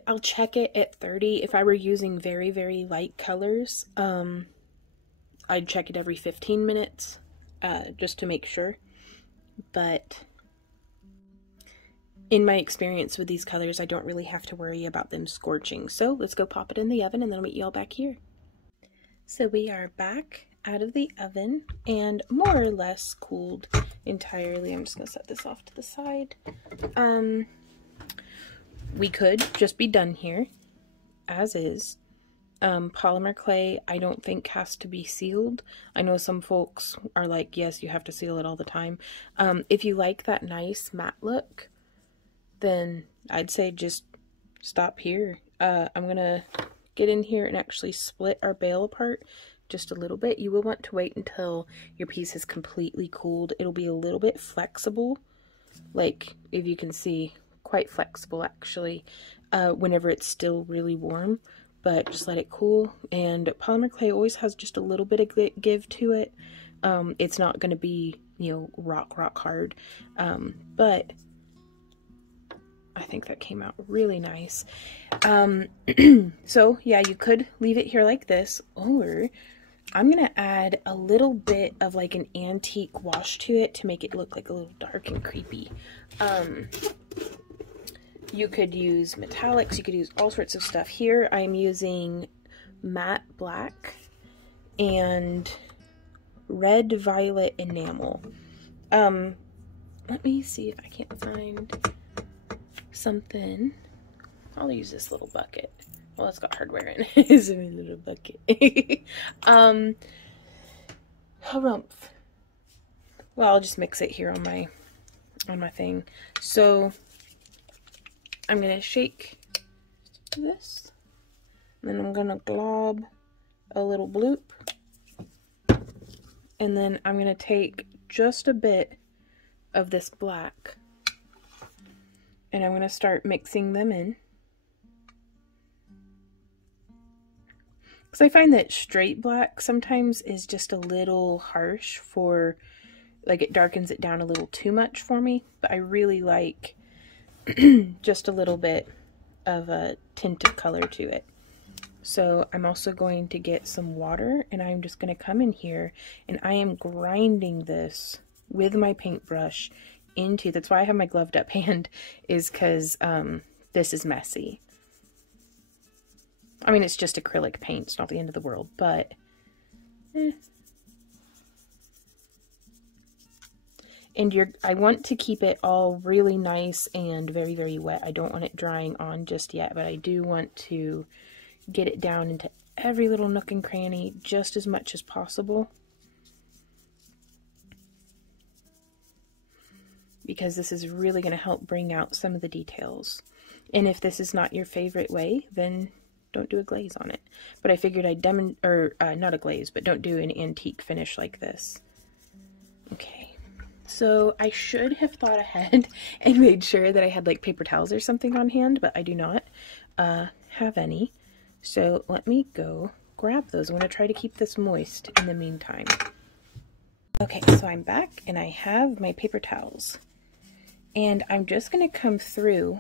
I'll check it at 30. If I were using very, very light colors, I'd check it every 15 minutes, just to make sure. But in my experience with these colors, I don't really have to worry about them scorching. So let's go pop it in the oven and then I'll meet you all back here. So we are back out of the oven and more or less cooled entirely. I'm just gonna set this off to the side. We could just be done here as is. Polymer clay I don't think has to be sealed. I know some folks are like, yes, you have to seal it all the time. If you like that nice matte look, then I'd say just stop here. I'm gonna get in here and actually split our bale apart just a little bit. You will want to wait until your piece is completely cooled. It'll be a little bit flexible, like if you can see, quite flexible actually, whenever it's still really warm, but just let it cool. And polymer clay always has just a little bit of give to it. It's not going to be, you know, rock hard, but I think that came out really nice. So yeah, you could leave it here like this, or I'm gonna add a little bit of like an antique wash to it to make it look like a little dark and creepy. You could use metallics, you could use all sorts of stuff. Here I'm using matte black and red violet enamel. Let me see if I can't find something. I'll use this little bucket. Well, it's got hardware in it. It's a little bucket. Harumph. Well, I'll just mix it here on my thing. So I'm gonna shake this, and then I'm gonna glob a little bloop, and then I'm gonna take just a bit of this black, and I'm gonna start mixing them in. Because I find that straight black sometimes is just a little harsh for, like, it darkens it down a little too much for me, but I really like just a little bit of a tint of color to it. So I'm also going to get some water, and I'm just going to come in here and I am grinding this with my paintbrush into, that's why I have my gloved up hand, is because this is messy. I mean, it's just acrylic paint, it's not the end of the world, but And I want to keep it all really nice and very, very wet. I don't want it drying on just yet, but I do want to get it down into every little nook and cranny just as much as possible, because this is really going to help bring out some of the details. And if this is not your favorite way, then don't do a glaze on it. But I figured I'd not a glaze, but don't do an antique finish like this. Okay. So I should have thought ahead and made sure that I had like paper towels or something on hand, but I do not have any. So let me go grab those. I'm going to try to keep this moist in the meantime. Okay, so I'm back and I have my paper towels. And I'm just going to come through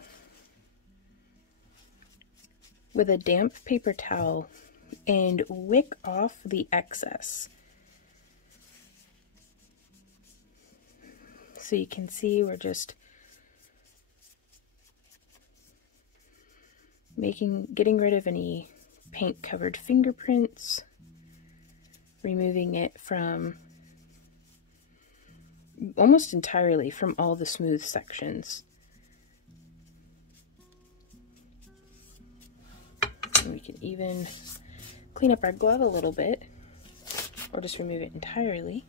with a damp paper towel and wick off the excess. So you can see we're just getting rid of any paint covered fingerprints, removing it from almost entirely from all the smooth sections. And we can even clean up our glove a little bit, or just remove it entirely.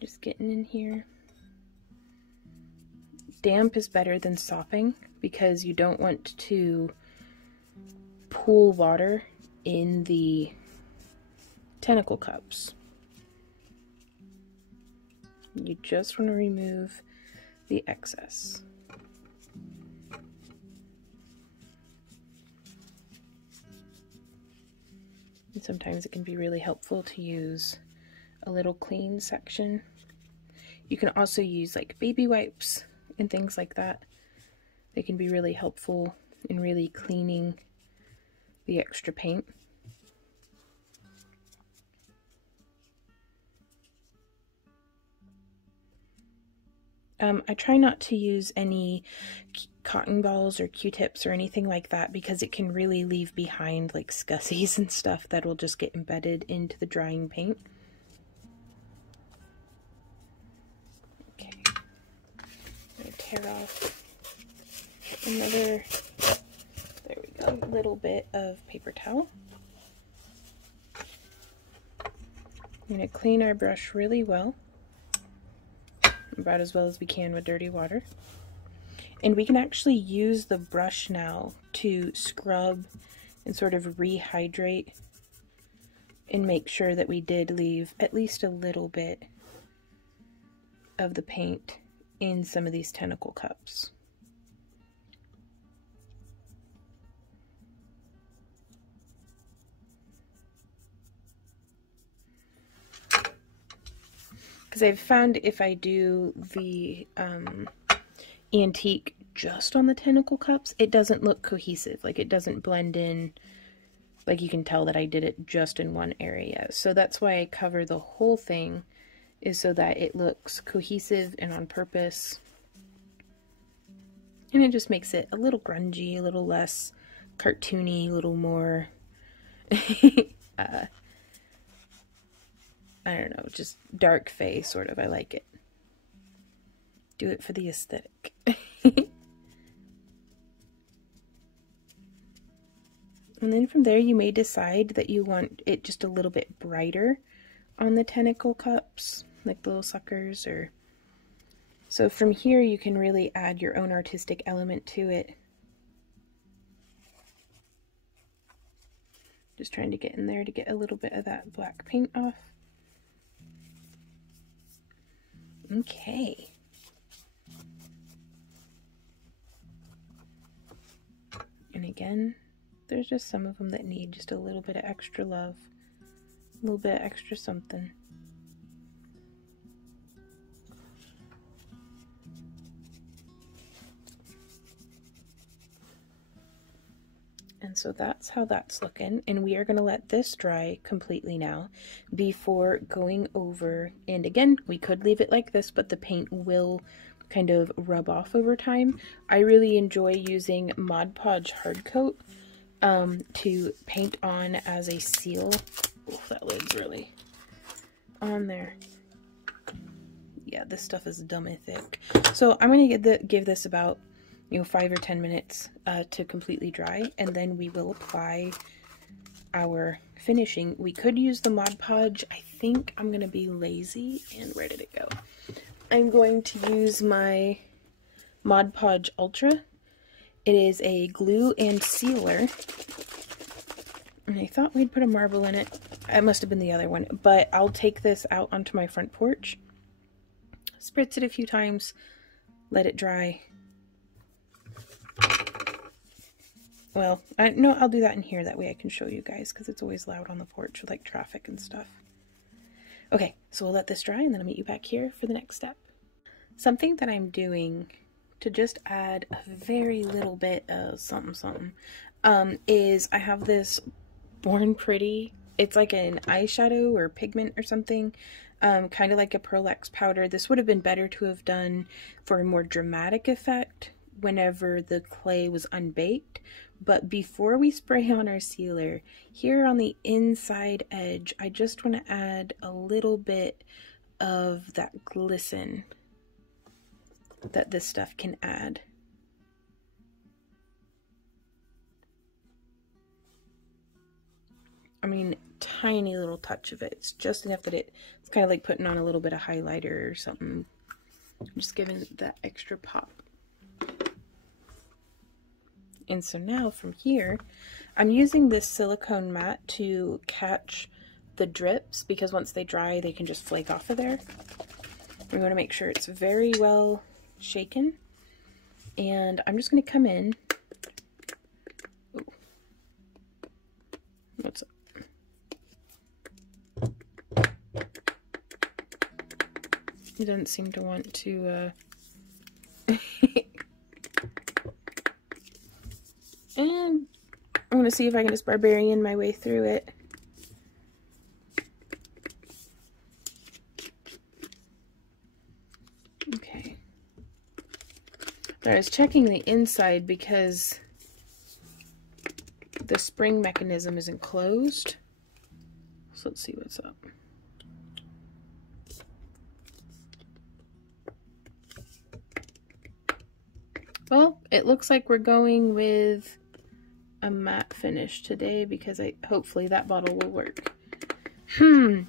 Just getting in here. Damp is better than sopping because you don't want to pool water in the tentacle cups. You just want to remove the excess. And sometimes it can be really helpful to use a little clean section. You can also use like baby wipes and things like that. They can be really helpful in really cleaning the extra paint. I try not to use any cotton balls or Q-tips or anything like that because it can really leave behind like scussies and stuff that will just get embedded into the drying paint. Okay, I'm going to tear off another, there we go, little bit of paper towel. I'm going to clean our brush really well. About as well as we can with dirty water. And we can actually use the brush now to scrub and sort of rehydrate and make sure that we did leave at least a little bit of the paint in some of these tentacle cups. Because I've found if I do the antique just on the tentacle cups, it doesn't look cohesive. Like it doesn't blend in. Like you can tell that I did it just in one area. So that's why I cover the whole thing, is so that it looks cohesive and on purpose. And it just makes it a little grungy, a little less cartoony, a little more I don't know, just dark fey sort of. I like it. Do it for the aesthetic. And then from there you may decide that you want it just a little bit brighter on the tentacle cups, like the little suckers, or so from here you can really add your own artistic element to it. Just trying to get in there to get a little bit of that black paint off. Okay. And again, there's just some of them that need just a little bit of extra love, a little bit of extra something. And so that's how that's looking, and we are going to let this dry completely now before going over. And again, we could leave it like this, but the paint will kind of rub off over time. I really enjoy using Mod Podge Hard Coat to paint on as a seal. Oh, that lid's really on there. Yeah, this stuff is dummy thick. So I'm going to give this about 5 or 10 minutes to completely dry, and then we will apply our finishing. We could use the Mod Podge. I think I'm going to be lazy, and where did it go? I'm going to use my Mod Podge Ultra. It is a glue and sealer, and I thought we'd put a marble in it. It must have been the other one, but I'll take this out onto my front porch, spritz it a few times, let it dry. Well, I'll do that in here. That way I can show you guys, because it's always loud on the porch with like traffic and stuff. Okay, so we'll let this dry and then I'll meet you back here for the next step. Something that I'm doing to just add a very little bit of something is I have this Born Pretty. It's like an eyeshadow or pigment or something, kind of like a Pearl-Ex powder. This would have been better to have done for a more dramatic effect whenever the clay was unbaked. But before we spray on our sealer, here on the inside edge, I just want to add a little bit of that glisten that this stuff can add. I mean, tiny little touch of it. It's just enough that it's kind of like putting on a little bit of highlighter or something. I'm just giving it that extra pop. And so now from here, I'm using this silicone mat to catch the drips, because once they dry, they can just flake off of there. We want to make sure it's very well shaken. And I'm just going to come in. Ooh. What's up? It doesn't seem to want to, and I want to see if I can just barbarian my way through it. Okay. I was checking the inside because the spring mechanism isn't closed. So let's see what's up. Well, it looks like we're going with a matte finish today, because hopefully that bottle will work. If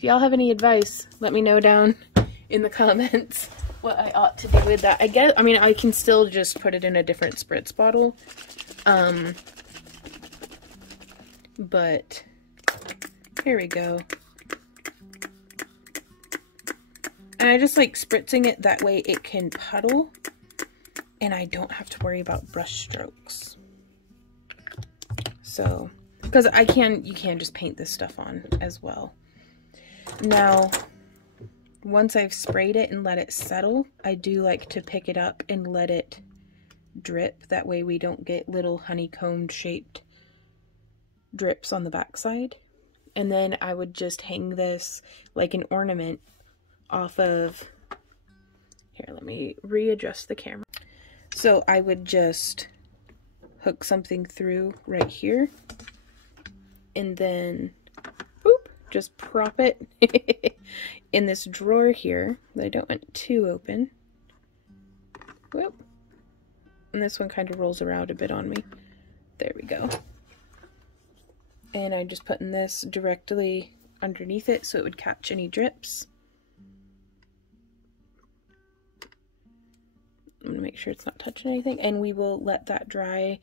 y'all have any advice, let me know down in the comments what I ought to do with that. I mean, I can still just put it in a different spritz bottle. But here we go. And I just like spritzing it, that way it can puddle and I don't have to worry about brush strokes. So, because you can just paint this stuff on as well. Now, once I've sprayed it and let it settle, I do like to pick it up and let it drip. That way we don't get little honeycomb shaped drips on the backside. And then I would just hang this like an ornament off of, here, let me readjust the camera. So I would just hook something through right here and then boop, just prop it in this drawer here that I don't want too open. Whoop. And this one kind of rolls around a bit on me. There we go. And I'm just putting this directly underneath it so it would catch any drips. I'm going to make sure it's not touching anything, and we will let that dry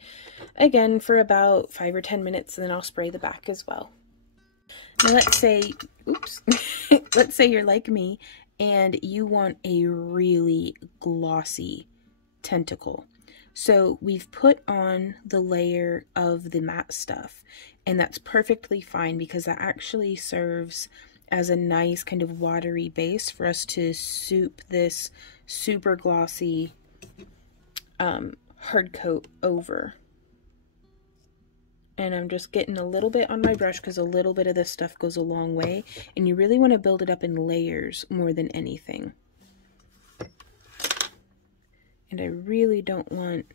again for about 5 or 10 minutes, and then I'll spray the back as well. Now let's say, oops, let's say you're like me and you want a really glossy tentacle. So we've put on the layer of the matte stuff, and that's perfectly fine because that actually serves as a nice kind of watery base for us to soup this super glossy hard coat over. And I'm just getting a little bit on my brush because a little bit of this stuff goes a long way, and you really want to build it up in layers more than anything. And I really don't want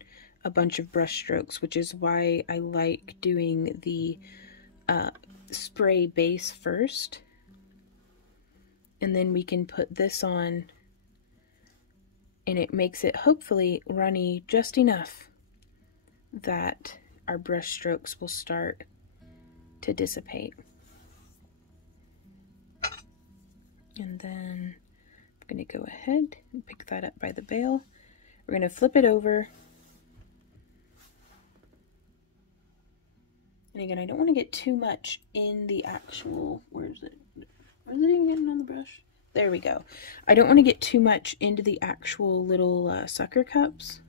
a bunch of brush strokes, which is why I like doing the spray base first. And then we can put this on, and it makes it hopefully runny just enough that our brush strokes will start to dissipate. And then I'm going to go ahead and pick that up by the bail. We're going to flip it over. And again, I don't want to get too much in the actual, where is it even getting on the brush? There we go. I don't want to get too much into the actual little sucker cups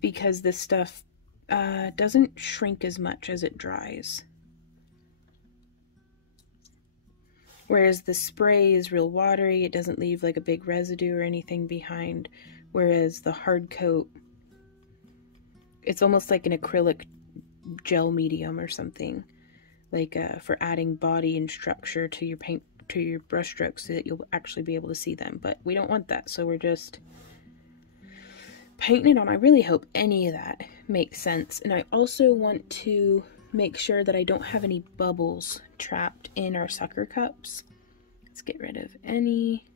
because this stuff doesn't shrink as much as it dries. Whereas the spray is real watery, it doesn't leave like a big residue or anything behind. Whereas the hard coat, it's almost like an acrylic gel medium or something, like for adding body and structure to your paint, to your brush strokes, so that you'll actually be able to see them. But we don't want that, so we're just painting it on. I really hope any of that makes sense. And I also want to make sure that I don't have any bubbles trapped in our sucker cups. Let's get rid of any.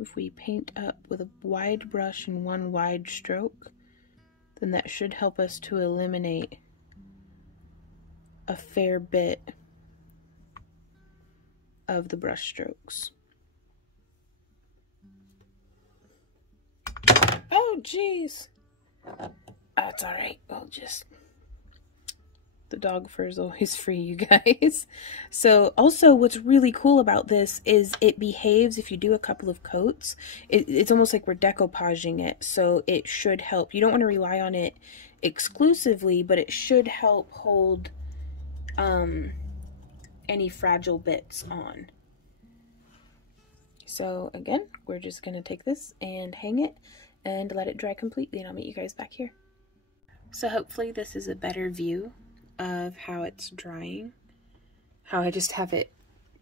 If we paint up with a wide brush and one wide stroke, then that should help us to eliminate a fair bit of the brush strokes. Oh, jeez. That's all right. We'll just... The dog fur is always free, you guys. So also what's really cool about this is it behaves if you do a couple of coats. It's almost like we're decoupaging it, so it should help. You don't want to rely on it exclusively, but it should help hold any fragile bits on. So again, we're just going to take this and hang it and let it dry completely, and I'll meet you guys back here. So hopefully this is a better view of how it's drying, how I just have it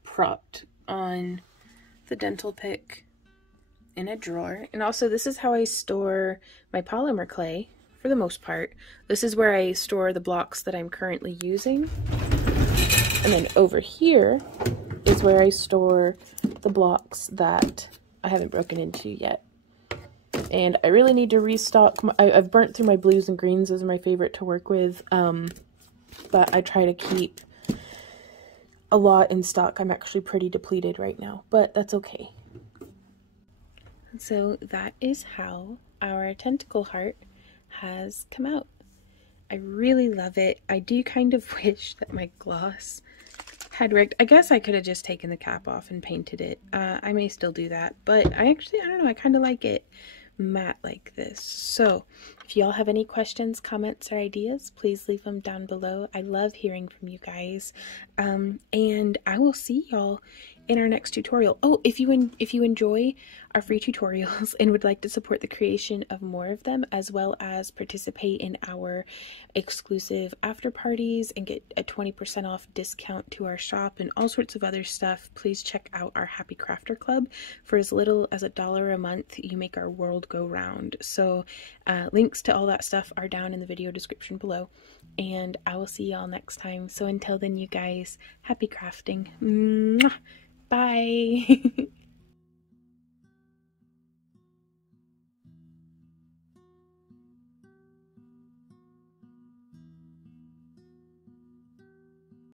propped on the dental pick in a drawer. And also this is how I store my polymer clay for the most part. This is where I store the blocks that I'm currently using. And then over here is where I store the blocks that I haven't broken into yet. And I really need to restock. I've burnt through my blues and greens. Those are my favorite to work with. But I try to keep a lot in stock. I'm actually pretty depleted right now, but that's okay. So that is how our tentacle heart has come out. I really love it. I do kind of wish that my gloss had worked. I guess I could have just taken the cap off and painted it. I may still do that, but I don't know, I kind of like it matte like this. So if y'all have any questions, comments, or ideas, please leave them down below. I love hearing from you guys, and I will see y'all in our next tutorial. Oh, if you enjoy our free tutorials and would like to support the creation of more of them, as well as participate in our exclusive after parties and get a 20% off discount to our shop and all sorts of other stuff, please check out our Happy Crafter Club. For as little as $1 a month, you make our world go round. So links to all that stuff are down in the video description below, and I will see y'all next time. So until then, you guys, happy crafting. Mwah! Bye.